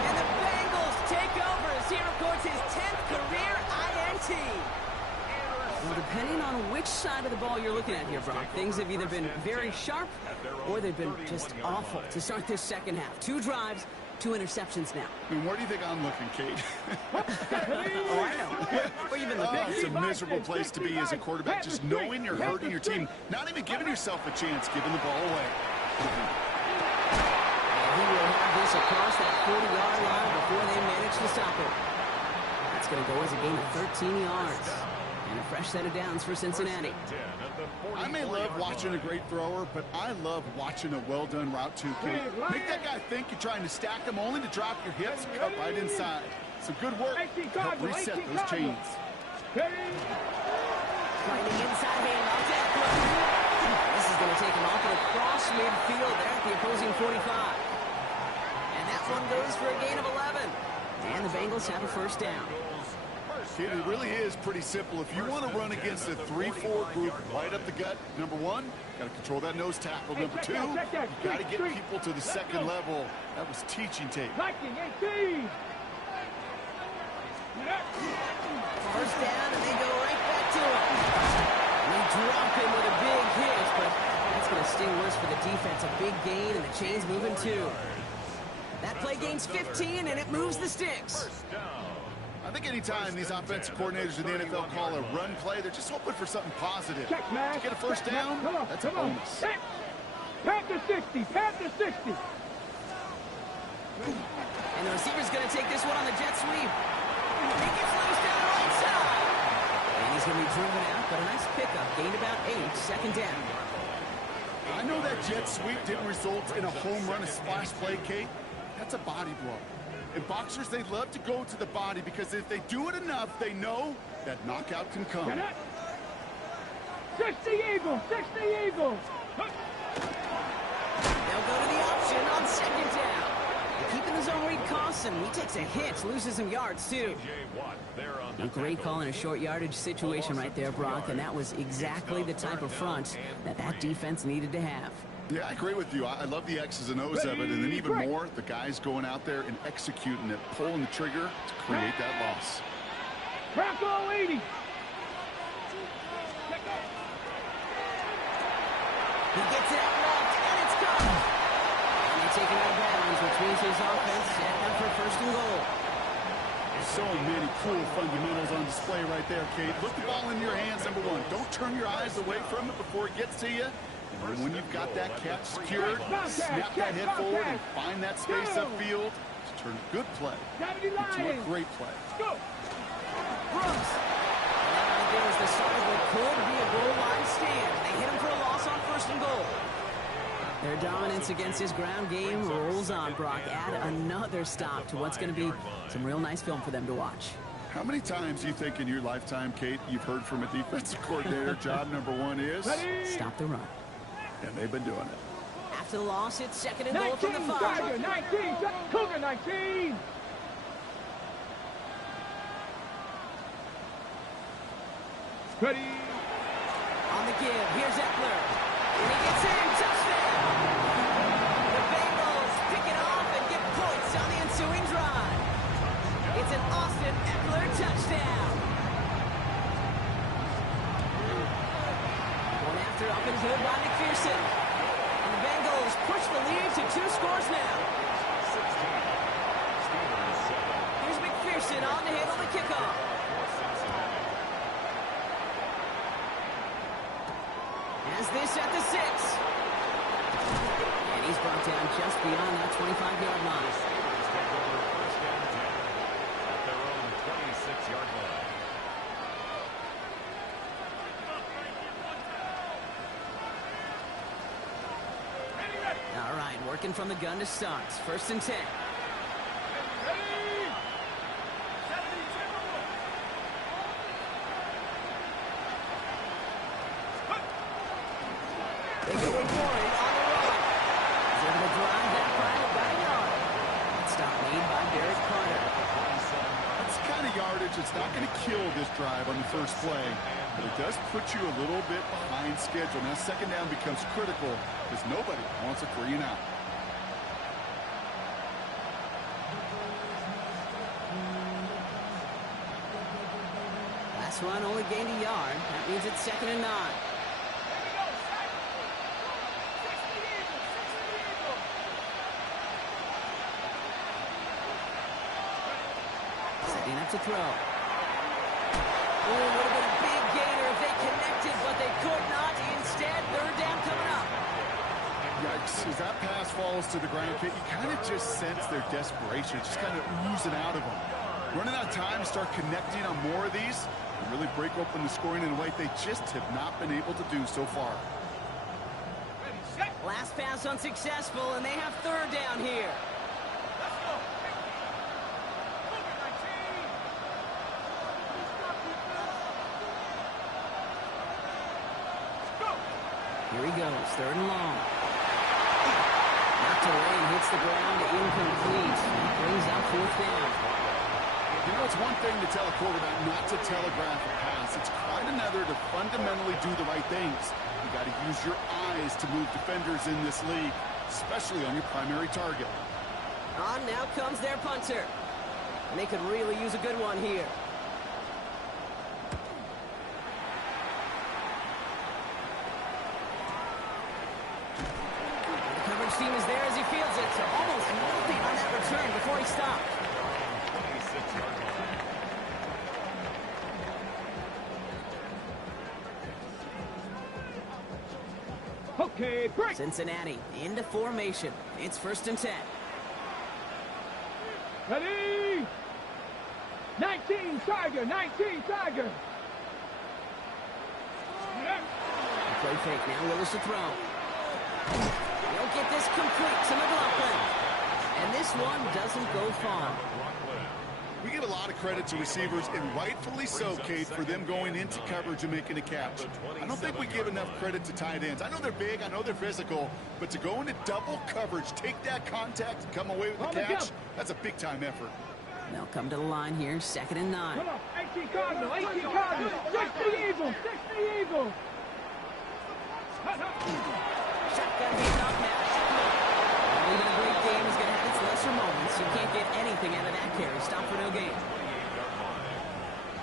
And the Bengals take over as he records his 10th career INT. Well, depending on which side of the ball you're looking at here, Brock, things have either been very sharp or they've been just awful to start this second half. 2 drives, 2 interceptions now. I mean, where do you think I'm looking, Kate? Oh, I know. Where you been looking? It's a miserable place to be as a quarterback, just knowing you're hurting your team, not even giving yourself a chance, giving the ball away. He will have this across that 40-yard line before they manage to stop it. That's going to go as a gain of 13 yards. And a fresh set of downs for Cincinnati. I may love watching a great thrower, but I love watching a well-done route too, Kate. Make that guy think you're trying to stack him only to drop your hips and cut right inside. Some good work to help reset those chains. Finding inside handoff to Eckler. This is going to take him off and across midfield there at the opposing 45. And that one goes for a gain of 11. And the Bengals have a 1st down. Kid, it really is pretty simple. If you want to run against a 3-4 group right up the gut, number 1, got to control that nose tackle. Number 2, you got to get people to the 2nd level. That was teaching tape. 18. 1st down, and they go right back to him. We drop him with a big hit, but that's going to sting worse for the defense. A big gain, and the chain's moving too. That play gains 15, and it moves the sticks. I think anytime these offensive coordinators in the NFL call a run play, they're just hoping for something positive. To get a 1st down, that's a bonus. Panther 60, Panther 60. And the receiver's going to take this one on the jet sweep. He gets loose down the right side. And he's going to be driven out, but a nice pickup. Gained about 8, 2nd down. I know that jet sweep didn't result in a home run, a splash play, Kate. That's a body blow. And boxers, they love to go to the body because if they do it enough, they know that knockout can come. 60 Eagles, 60 Eagles. They'll go to the option on 2nd down. Keeping the zone read costs him. He takes a hit, loses some yards too. A great call in a short yardage situation right there, Brock, and that was exactly the type of front that defense needed to have. Yeah, I agree with you. I love the X's and O's of it, and then even more, the guys going out there and executing it, pulling the trigger to create that loss. Bronco 80. He gets it out left, and it's caught. And they take him out of bounds, which means his offense set up for 1st and goal. So many cool fundamentals on display right there, Kate. Put the ball in your hands, number 1. Don't turn your eyes away from it before it gets to you. And when you've got that catch secured, snap that head forward and find that space upfield to turn a good play into a great play. Go. Brooks. And that right there is the start of what could be a goal line stand. They hit him for a loss on 1st and goal. Their dominance against his ground game rolls on, Brock. Add another stop to what's going to be some real nice film for them to watch. How many times do you think in your lifetime, Kate, you've heard from a defensive coordinator, job number 1 is? Stop the run. And they've been doing it. After the loss, it's 2nd and goal from the 5. Tiger 19, Cougar 19. Ready. On the give, here's Eckler. And he gets in, touchdown! The Bengals pick it off and get points on the ensuing drive. It's an Austin Eckler touchdown. Going after up and good by McPherson. And the Bengals push the lead to 2 scores now. Here's McPherson on to handle the kickoff. Has this at the 6. And he's brought down just beyond that 25-yard line. Second from the gun to start. First and 10. They go with Warren on the run. He's able to drive that pile about a yard. Stop made by Derek Carter. That's the kind of yardage that's not going to kill this drive on the first play, but it does put you a little bit behind schedule. Now second down becomes critical because nobody wants a 3 and out. Last run only gained a yard. That means it's second and 9. Setting up to throw. Oh, would have been a big gainer if they connected, but they could not. Instead, third down coming up. Yikes. As that pass falls to the ground, you kind of just sense their desperation. It's just kind of oozing out of them. Running out of time to start connecting on more of these and really break open the scoring in a way they just have not been able to do so far. Last pass unsuccessful, and they have third down here. Here he goes, third and long. Knocked away and hits the ground, incomplete. That brings up fourth down. You know, it's one thing to tell a quarterback not to telegraph a pass. It's quite another to fundamentally do the right things. You got to use your eyes to move defenders in this league, especially on your primary target. On now comes their punter. And they could really use a good one here. The coverage team is there as he fields it. So almost nothing on that return before he stopped. 26-yard line. Okay, break. Cincinnati into formation. It's first and 10. Ready? 19, Tiger, 19, Tiger. Play fake now, Willis to throw. They'll get this complete to McLaughlin. And this one doesn't go far. We give a lot of credit to receivers, and rightfully so, Kate, for them going into coverage and making a catch. I don't think we give enough credit to tight ends. I know they're big, I know they're physical, but to go into double coverage, take that contact, and come away with the catch, that's a big-time effort. They'll come to the line here, second and 9. Come on, 18 Cardinal, 18 Cardinal. 60 Eagles, 60 Eagles. Shotgun being knocked now. Even a great game is going to have its lesser moments. You can't get anything out of that carry. Stop for no gain. 28-yard line.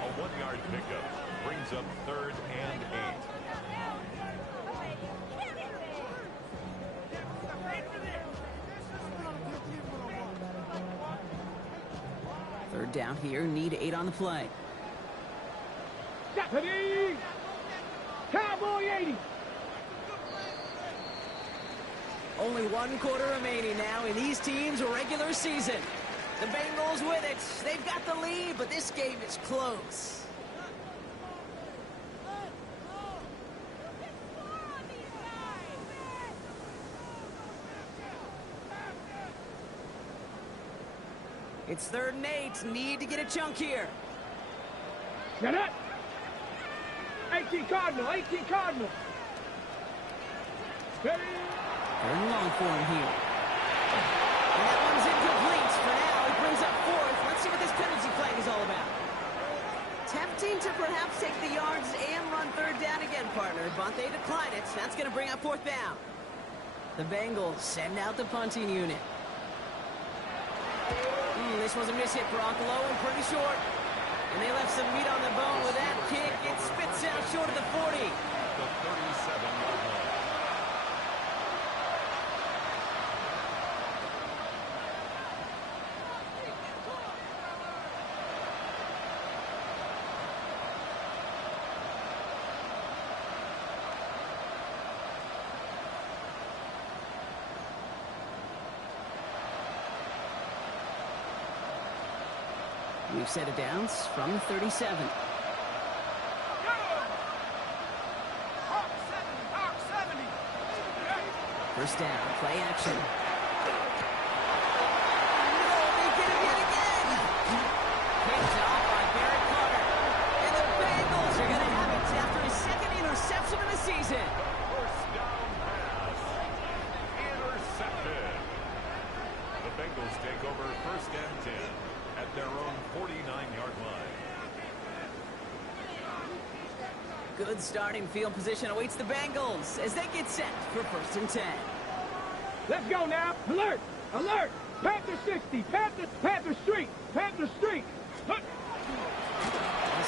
A 1-yard pickup brings up third and 8. Third down here, need 8 on the play. Ready? Cowboy 80. Only 1 quarter remaining now in these teams' regular season. The Bengals with it. They've got the lead, but this game is close. It's third and 8. Need to get a chunk here. Get it? 18 Cardinal, 18 Cardinal. Ready? Third and long for him here. And that one's incomplete. For now, he brings up fourth. Let's see what this penalty flag is all about. Tempting to perhaps take the yards and run third down again, partner, but they decline it. That's going to bring up fourth down. The Bengals send out the punting unit. This was a miss hit, Brock, low and pretty short. And they left some meat on the bone with that kick. It spits out short of the 40. The 37-yard line. We've set it down from the 37. First down, play action. take over first and 10 at their own 49-yard line. Good starting field position awaits the Bengals as they get set for first and 10. Let's go now. Alert! Alert! Panther 60. Panther Street. Panther Street. Let's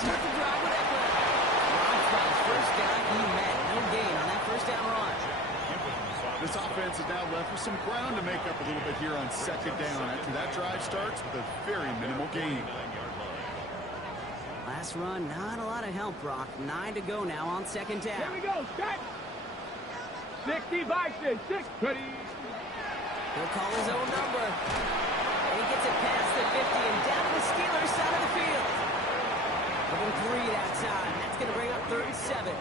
start the drive with Eckler. First down, he met. No gain on that first down run. This offense is now left with some ground to make up a little bit here on second down after that drive starts with a very minimal gain. Last run, not a lot of help, Brock. 9 to go now on second down. Here we go. Set. 60 Bison. 6. Ready. He'll call his own number. And he gets it past the 50 and down to the Steelers side of the field. Within 3 that time. That's going to bring up 37.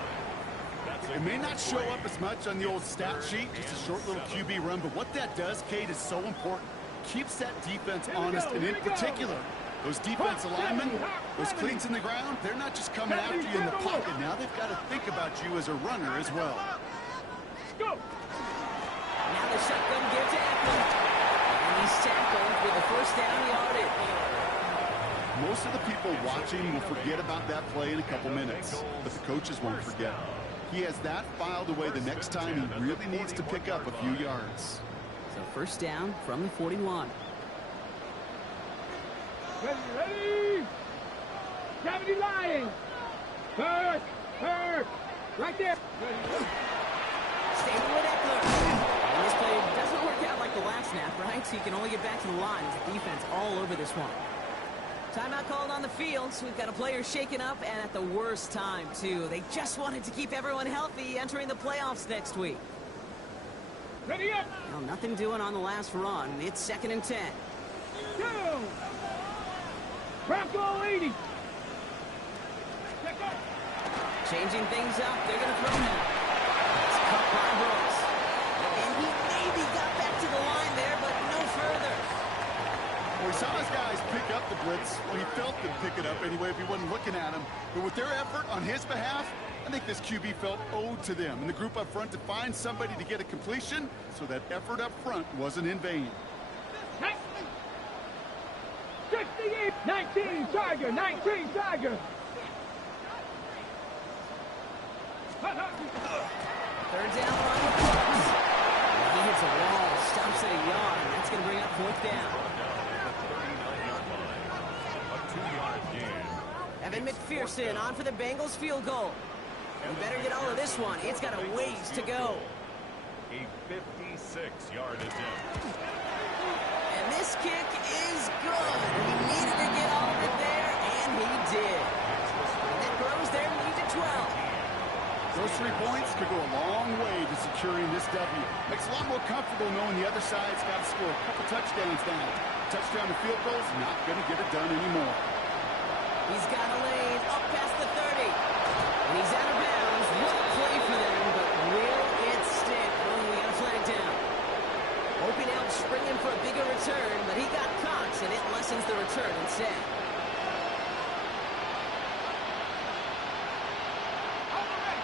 It may not show up as much on the old stat sheet, just a short little QB run, but what that does, Kate, is so important. Keeps that defense honest, and in particular, those defense linemen, those cleats in the ground, they're not just coming after you in the pocket. Now they've got to think about you as a runner as well. Go. Now the shotgun give to Eckler. And he's tackled with the first down yardage. Most of the people watching will forget about that play in a couple minutes, but the coaches won't forget. He has that filed away the next time he really needs to pick up a few yards. So first down from the 41. Ready. 70 Lions. Hurt. Right there. Staying with Eckler. And this play doesn't work out like the last snap, right? So you can only get back to the line with the defense all over this one. Timeout called on the field, so we've got a player shaken up, and at the worst time, too. They just wanted to keep everyone healthy entering the playoffs next week. Ready up. Well, nothing doing on the last run. It's second and 10. Go. Bronco 80. Changing things up. They're going to throw now. It's cut by Brooks. And he maybe got back to the line there, but no further. Well, we saw his guys pick up the blitz. Well, he felt them pick it up anyway if he wasn't looking at him. But with their effort on his behalf, I think this QB felt owed to them and the group up front to find somebody to get a completion, so that effort up front wasn't in vain. 68, 19 Tiger, 19 Tiger. Third down run with Brooks. He hits a wall, stops at a yard. That's going to bring up fourth down. Evan McPherson on for the Bengals field goal. You better get all of this one. It's got a ways to go. A 56-yard attempt. And this kick is good. He needed to get all of it there, and he did. And that grows their lead to 12. Those 3 points could go a long way to securing this W. Makes it a lot more comfortable knowing the other side's got to score a couple touchdowns now. Touchdown to field goals, not going to get it done anymore. He's got a lane up past the 30. And he's out of bounds. What a play for them, but will it stick? Oh, we got a flag down. Hoping to help spring him for a bigger return, but he got caught, and it lessens the return instead.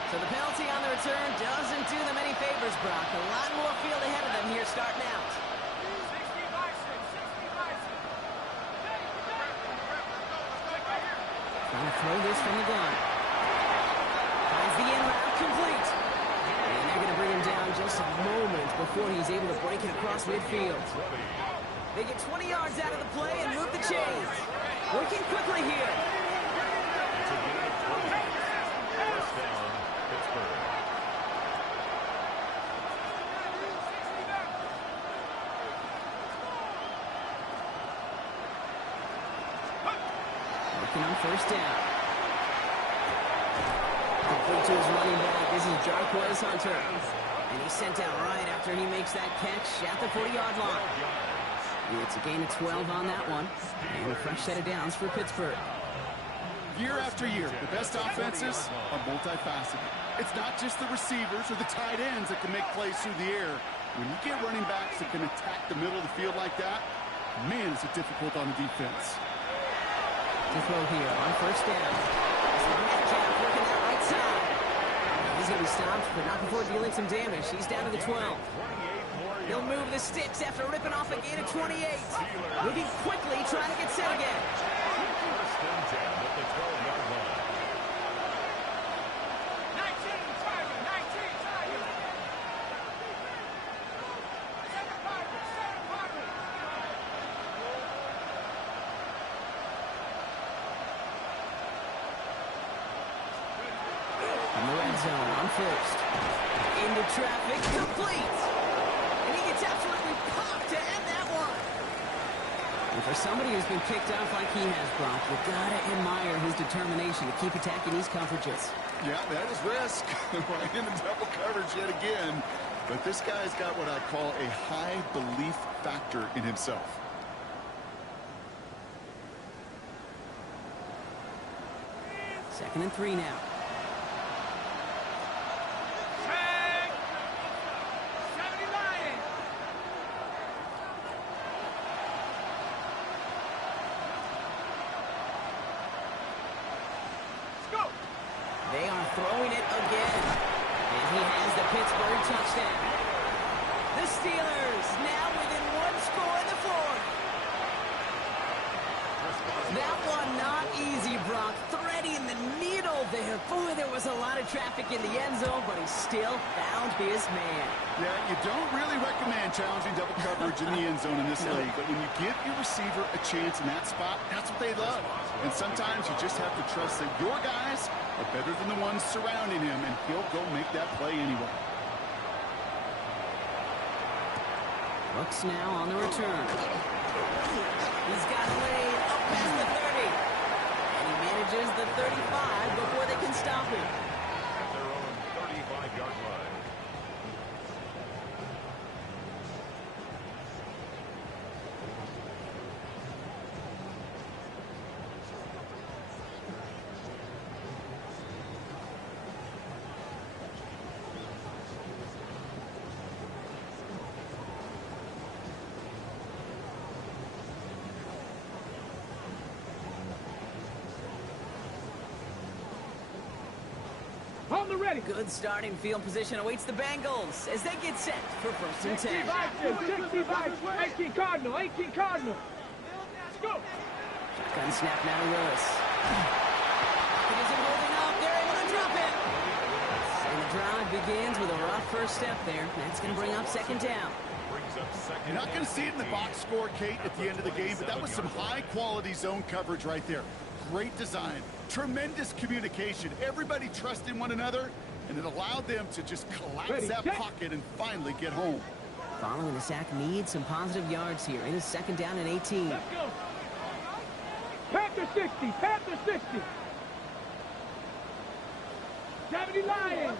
So the penalty on the return doesn't do them any favors, Brock. A lot more field ahead of them here starting out. Trying to throw this from the gun. Finds the in route complete. And they're going to bring him down just a moment before he's able to break it across midfield. They get 20 yards out of the play and move the chains. Working quickly here. First down, Pittsburgh. Working on first down. Complete to his running back. This is Jarquez Hunter. And he's sent out right after he makes that catch at the 40-yard line. It's a gain of 12 on that one. And a fresh set of downs for Pittsburgh. Year after year, the best offenses are multifaceted. It's not just the receivers or the tight ends that can make plays through the air. When you get running backs that can attack the middle of the field like that, man, is it difficult on the defense. To throw here on first down. Metcalf working that right side. He's going to be stopped, but not before dealing some damage. He's down to the 12. 28 more He'll move the sticks after ripping off a gain of 28. Moving quickly, trying to get set again. First and 10 at the 12-yard line. 19, Tiger, 19, Tiger. Seven Tiger. In the red zone on first. Into traffic, complete. And he gets absolutely popped to end that one. And for somebody who's been kicked off like he has, Brock, you've got to admire his determination to keep attacking these coverages. Yeah, that is risk. Right into double coverage yet again. But this guy's got what I call a high belief factor in himself. Second and 3 now. Tag. 70 Lions. Let's go. They are throwing it again. And he has the Pittsburgh touchdown. The Steelers now within one score in the fourth. That one not easy, Brock. Threading the needle there. Boy, there was a lot of traffic in the end zone, but he still found his man. Yeah, you don't really recommend challenging double coverage in the end zone in this league, but when you give your receiver a chance in that spot, that's what they love. And sometimes you just have to trust that your guys are better than the ones surrounding him, and he'll go make that play anyway. Looks now on the return. He's got a lane up past the 30. And he manages the 35 before they can stop him. At their own 35-yard line. On the ready. Good starting field position awaits the Bengals as they get set for first and 10. 18 Cardinal, 18 Cardinal. Let's go. Shotgun snap now to Willis. It isn't holding up. They're able to drop it. And the drive begins with a rough first step there. That's going to bring up second down. Brings up second. You're not going to see it in the box score, Kate, at the end of the game, but that was some high-quality zone coverage right there. Great design, tremendous communication. Everybody trusting one another, and it allowed them to just collapse that pocket and finally get home. Following the sack needs some positive yards here. It is second down and 18. Let's go. Panther 60, Panther 60. 70 Lions.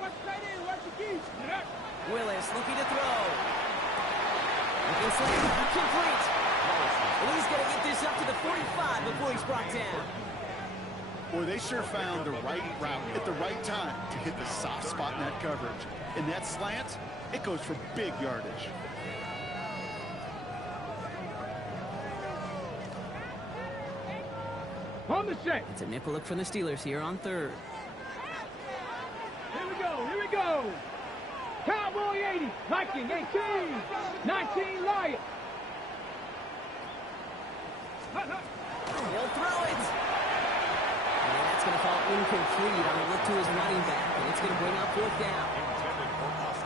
Watch the keys. Willis looking to throw. Looking slant, complete. And he's going to get this up to the 45 before he's brought down. Boy, they sure found the right route at the right time to hit the soft spot in that coverage. And that slant, it goes for big yardage. On the set. It's a nickel look from the Steelers here on third. Here we go. Cowboy 80, Viking 18, 19 Lions. He'll throw it. And that's going to fall incomplete on a look to his running back, and it's going to bring up fourth down.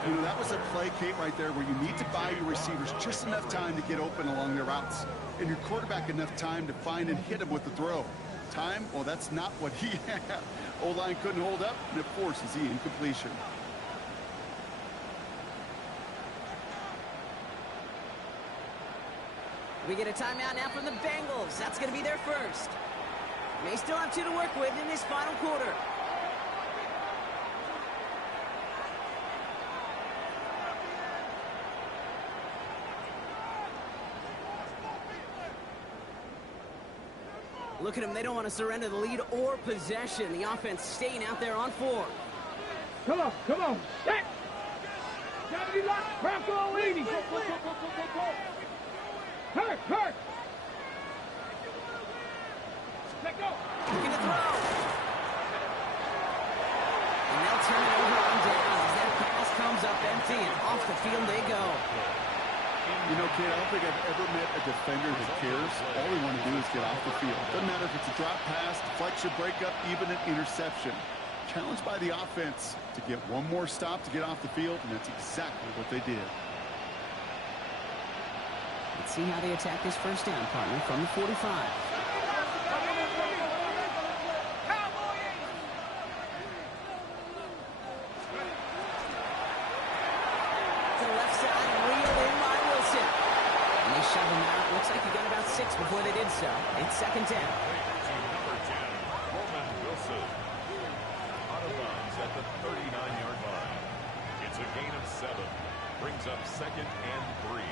You know, that was a play, Kate, right there where you need to buy your receivers just enough time to get open along their routes, and your quarterback enough time to find and hit him with the throw. Time, well, that's not what he had. O-line couldn't hold up, and it forces the incompletion. We get a timeout now from the Bengals. That's going to be their first. They still have 2 to work with in this final quarter. Look at them. They don't want to surrender the lead or possession. The offense staying out there on 4. Come on. Set. 70 Lions, Bronco 80. Go. Hurt. Let go. Looking to throw. And they'll turn it over on downs as that pass comes up empty. empty, and off the field they go. You know, kid, I don't think I've ever met a defender that cares. All they want to do is get off the field. Doesn't matter if it's a drop pass, deflection, breakup, even an interception. Challenged by the offense to get one more stop to get off the field, and that's exactly what they did. Let's see how they attack this first down, partner, from the 45. Looks like he got about 6 before they did so. It's second down. Number 10, Roman Wilson. Out of bounds at the 39-yard line. It's a gain of 7. Brings up second and 3.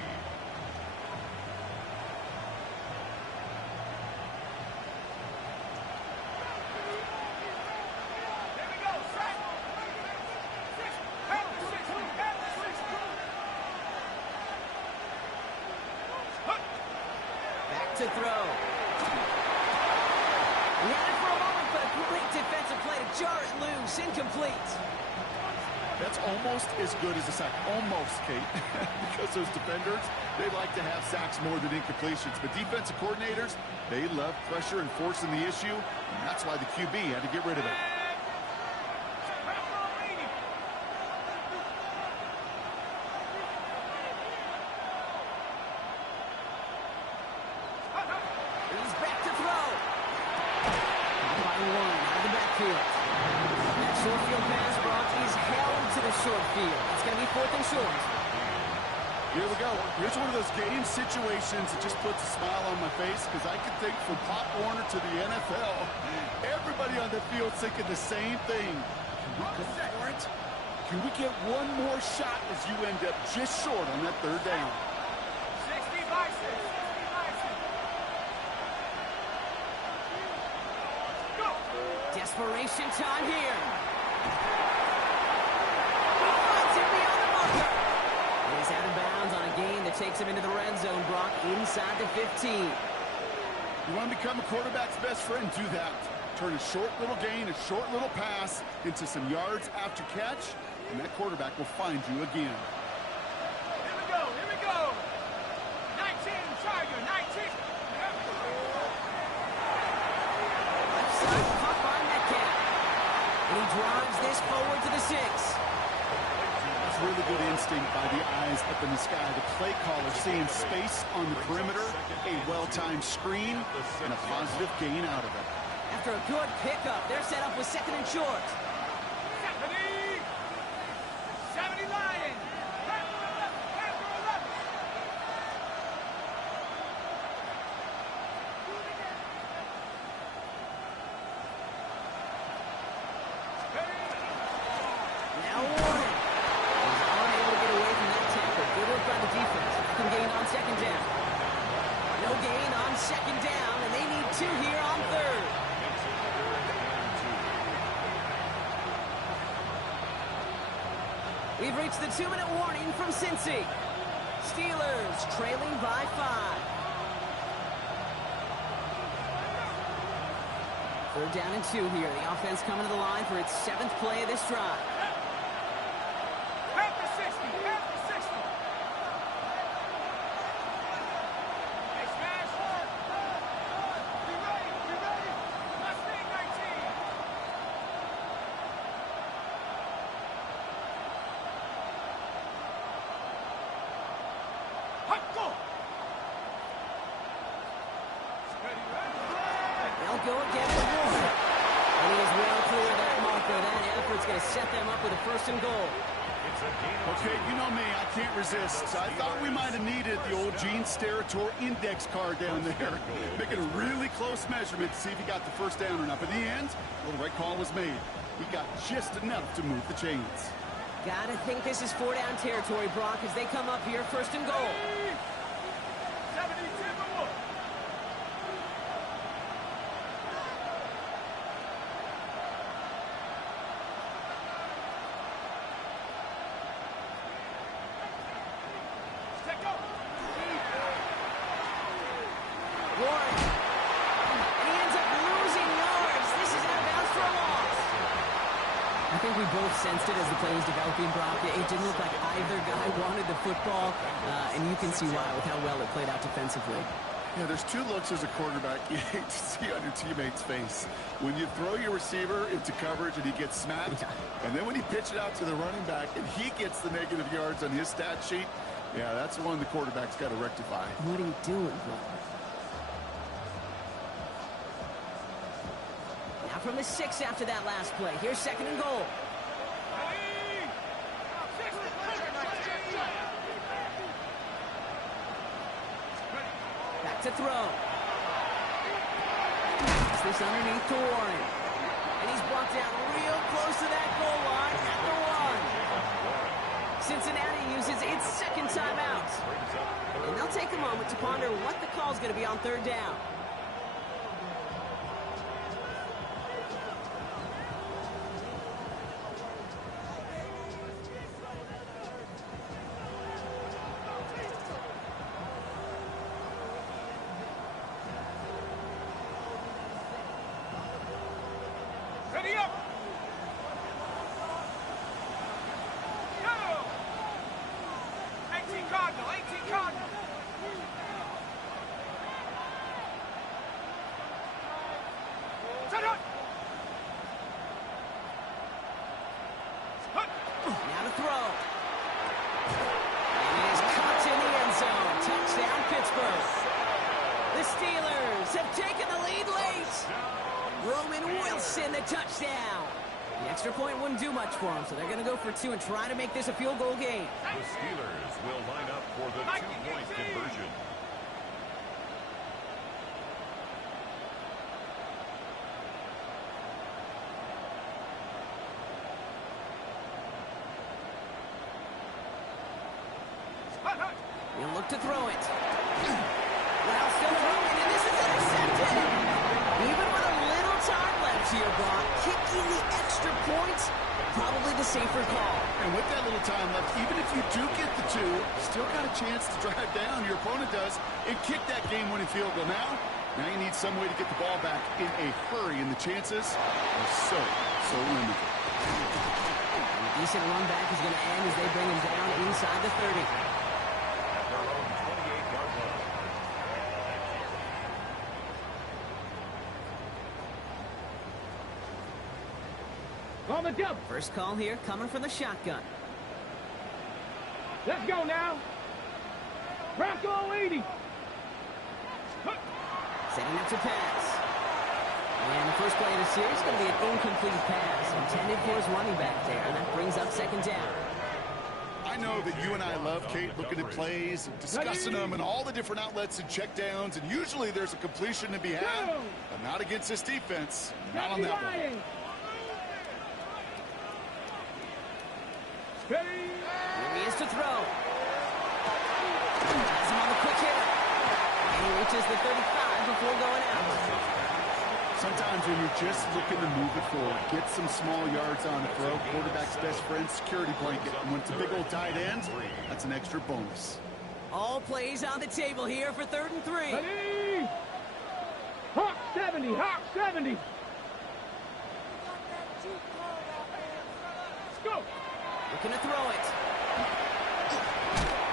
To throw. He had it for a moment, but a great defensive play to jar it loose. Incomplete. That's almost as good as a sack. Almost, Kate. Because those defenders, they like to have sacks more than incompletions. But defensive coordinators, they love pressure and forcing the issue. And that's why the QB had to get rid of it. Here we go. Here's one of those game situations that just puts a smile on my face because I can think from Pop Warner to the NFL, everybody on the field thinking the same thing. Can we go for it? Can we get one more shot as you end up just short on that third down? 60 by 6. Go. Desperation time here. Finds him beyond the marker. He's out of bounds on a gain that takes him into the red zone, Brock, inside the 15. You want to become a quarterback's best friend? Do that. Turn a short little gain, a short little pass into some yards after catch, and that quarterback will find you again. Here we go, here we go. 19, Tiger, 19. Left side, caught by Metcalf. And he drives this forward to the 6. Really good instinct by the eyes up in the sky. The play caller seeing space on the perimeter, a well-timed screen, and a positive gain out of it. After a good pickup, they're set up with second and short. 70 Lions. Now Warren. Second down. No gain on second down, and they need 2 here on third. We've reached the 2-minute warning from Cincy. Steelers trailing by 5. Third down and 2 here. The offense coming to the line for its 7th play of this drive. They'll go again with Warren. And he is well clear of that marker. That effort's going to set them up with a 1st and goal. Okay, you know me, I can't resist. I thought we might have needed the old Gene Steratore index card down there. Making a really close measurement to see if he got the first down or not. But in the end, well, the right call was made. He got just enough to move the chains. Gotta think this is 4-down territory, Brock, as they come up here 1st and goal. 72. Warren. And he ends up losing yards. This is out of bounds for a loss. I think we both sensed it as the play was developing, Brock. It didn't look like either guy wanted the football, and you can see why with how well it played out defensively. Yeah, there's two looks as a quarterback you hate to see on your teammate's face. When you throw your receiver into coverage and he gets smacked, and then when you pitch it out to the running back and he gets the negative yards on his stat sheet, yeah, that's the one the quarterback's got to rectify. What are you doing, bro? Now from the 6 after that last play. Here's 2nd and goal. Back to throw. Pass this underneath to Warren. And he's brought down real close to that goal line at the 1. Cincinnati uses its 2nd timeout. And they'll take a moment to ponder what the call's going to be on 3rd down. Ready up! Go! 18 Cardinal, 18 Cardinal! Set up! Now to throw. And it is caught in the end zone. Touchdown, Pittsburgh. The Steelers have taken the lead late. Roman Wilson, the touchdown. The extra point wouldn't do much for them, so they're going to go for 2 and try to make this a field goal game. The Steelers will line up for the 2-point conversion. He'll look to throw it. Well, still throwing, and this is intercepted. Even with a little time left here, Brock, kicking the extra points, probably the safer call. And with that little time left, even if you do get the 2, still got a chance to drive down, your opponent does, and kick that game-winning field goal. Now you need some way to get the ball back in a hurry, and the chances are so limited. A decent run back is going to end as they bring him down inside the 30. At their own 28-yard line. On the jump! First call here coming from the shotgun. Let's go now! Bronco 80! Setting up to pass. And the first play of the series is going to be an incomplete pass intended for his running back there. And that brings up 2nd down. I know that you and I love, Kate, looking at plays and discussing them and all the different outlets and checkdowns, and usually there's a completion to be had, but not against this defense. Not on that one. Ready? Here he is to throw. Has him on the quick hit. And he reaches the 35 before going out. Sometimes when you're just looking to move it forward, get some small yards on the throw, quarterback's best friend, security blanket. And when it's a big old tight end, that's an extra bonus. All plays on the table here for 3rd and 3. Ready? Hawk 70! Hawk 70! Let's go! Looking to throw it.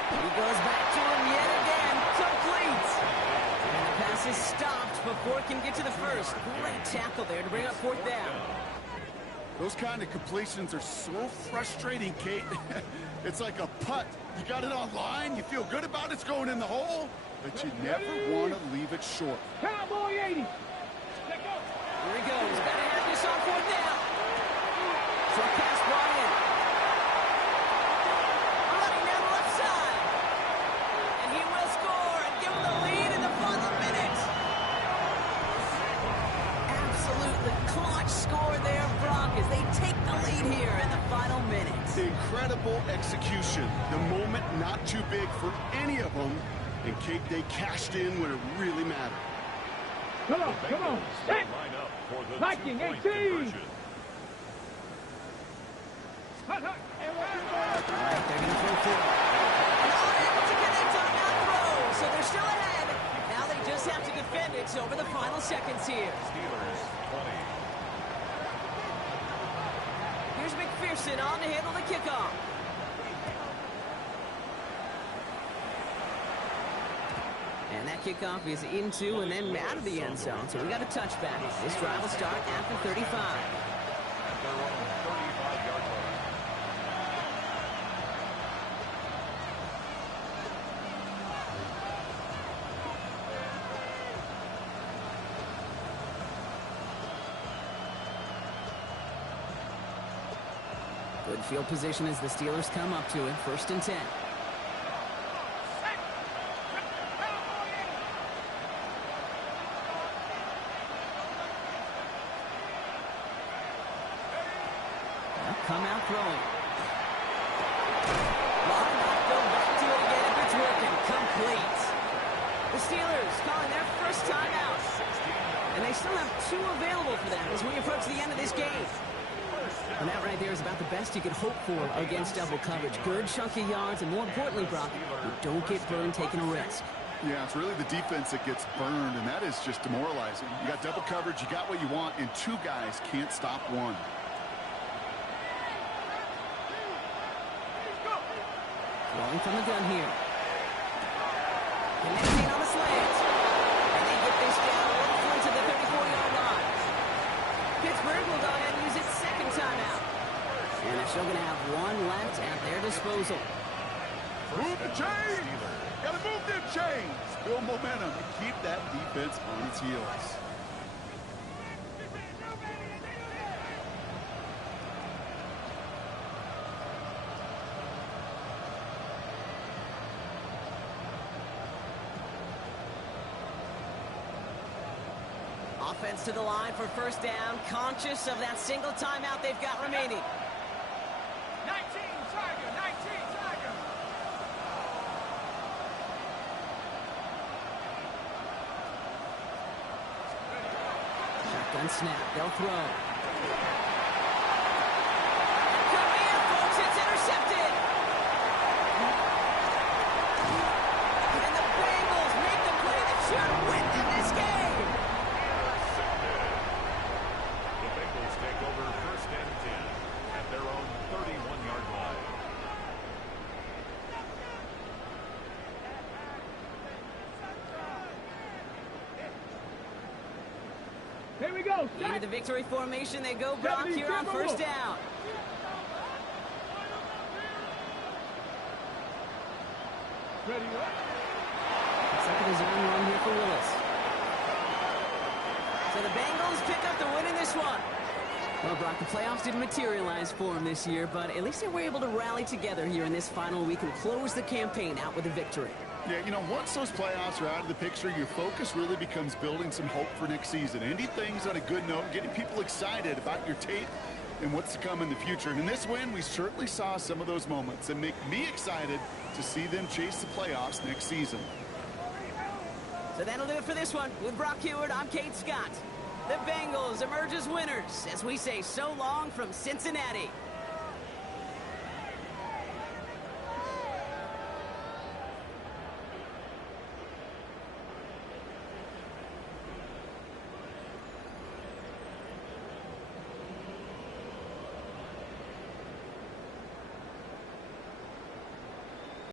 He goes back to him yet again. Complete. And the pass is stopped before it can get to the first. Great tackle there to bring up 4th down. Those kind of completions are so frustrating, Kate. It's like a putt. You got it on line, you feel good about it's going in the hole, but you never want to leave it short. Cowboy 80! Here he goes. Better have this on 4th down. Short pass brought in. Running down the left side. And he will score and give him the lead in the final minute. Absolutely clutch score there, Brock, as they take the lead here in the final minute. Incredible execution. The moment not too big for any of them. And Kate, they cashed in when it really mattered. Come on, come on! Set! Line up for the Viking 2-point 18! conversion. Hut, hut! All right, they're going to throw 4. Unable to connect on that throw, so they're still ahead. Now they just have to defend it over the final seconds here. Steelers 20. Here's Pearson on to handle the kickoff. And that kickoff is into and then out of the end zone. So we got a touchback. This drive will start at the 35. At their own 35-yard line. Good field position as the Steelers come up to it. 1st and 10. Come out throwing. Why not go back to it again if it's working? Complete. The Steelers calling their first time out. And they still have 2 available for them as we approach the end of this game. And that right there is about the best you could hope for against double coverage. Good chunky yards, and more importantly, Brock, you don't get burned taking a risk. Yeah, it's really the defense that gets burned, and that is just demoralizing. You got double coverage, you got what you want, and 2 guys can't stop one. Rolling from the gun here. Connecting on the slant. And they get this down to the 34-yard line. Pittsburgh will go ahead and use its 2nd timeout. And they're still going to have 1 left at their disposal. Move the chains! Gotta move them chains! Build momentum and keep that defense on its heels. Offense to the line for 1st down, conscious of that single timeout they've got remaining. 19 Tiger, 19 Tiger. Shotgun snap, they'll throw. Come in, folks, it's intercepted. And the Bengals make the play that should win them this game. The Bengals take over 1st and 10 at their own 31-yard line. Here we go. Into the victory formation they go, Brock, here on 1st down. Ready, what? Second is on run here for Willis. So the Bengals pick up the win in this one. Well, Brock, the playoffs didn't materialize for them this year, but at least they were able to rally together here in this final week and close the campaign out with a victory. Yeah, you know, once those playoffs are out of the picture, your focus really becomes building some hope for next season. Ending things on a good note, getting people excited about your tape and what's to come in the future. And in this win, we certainly saw some of those moments that make me excited to see them chase the playoffs next season. So that'll do it for this one. With Brock Heward, I'm Kate Scott. The Bengals emerge as winners as we say so long from Cincinnati.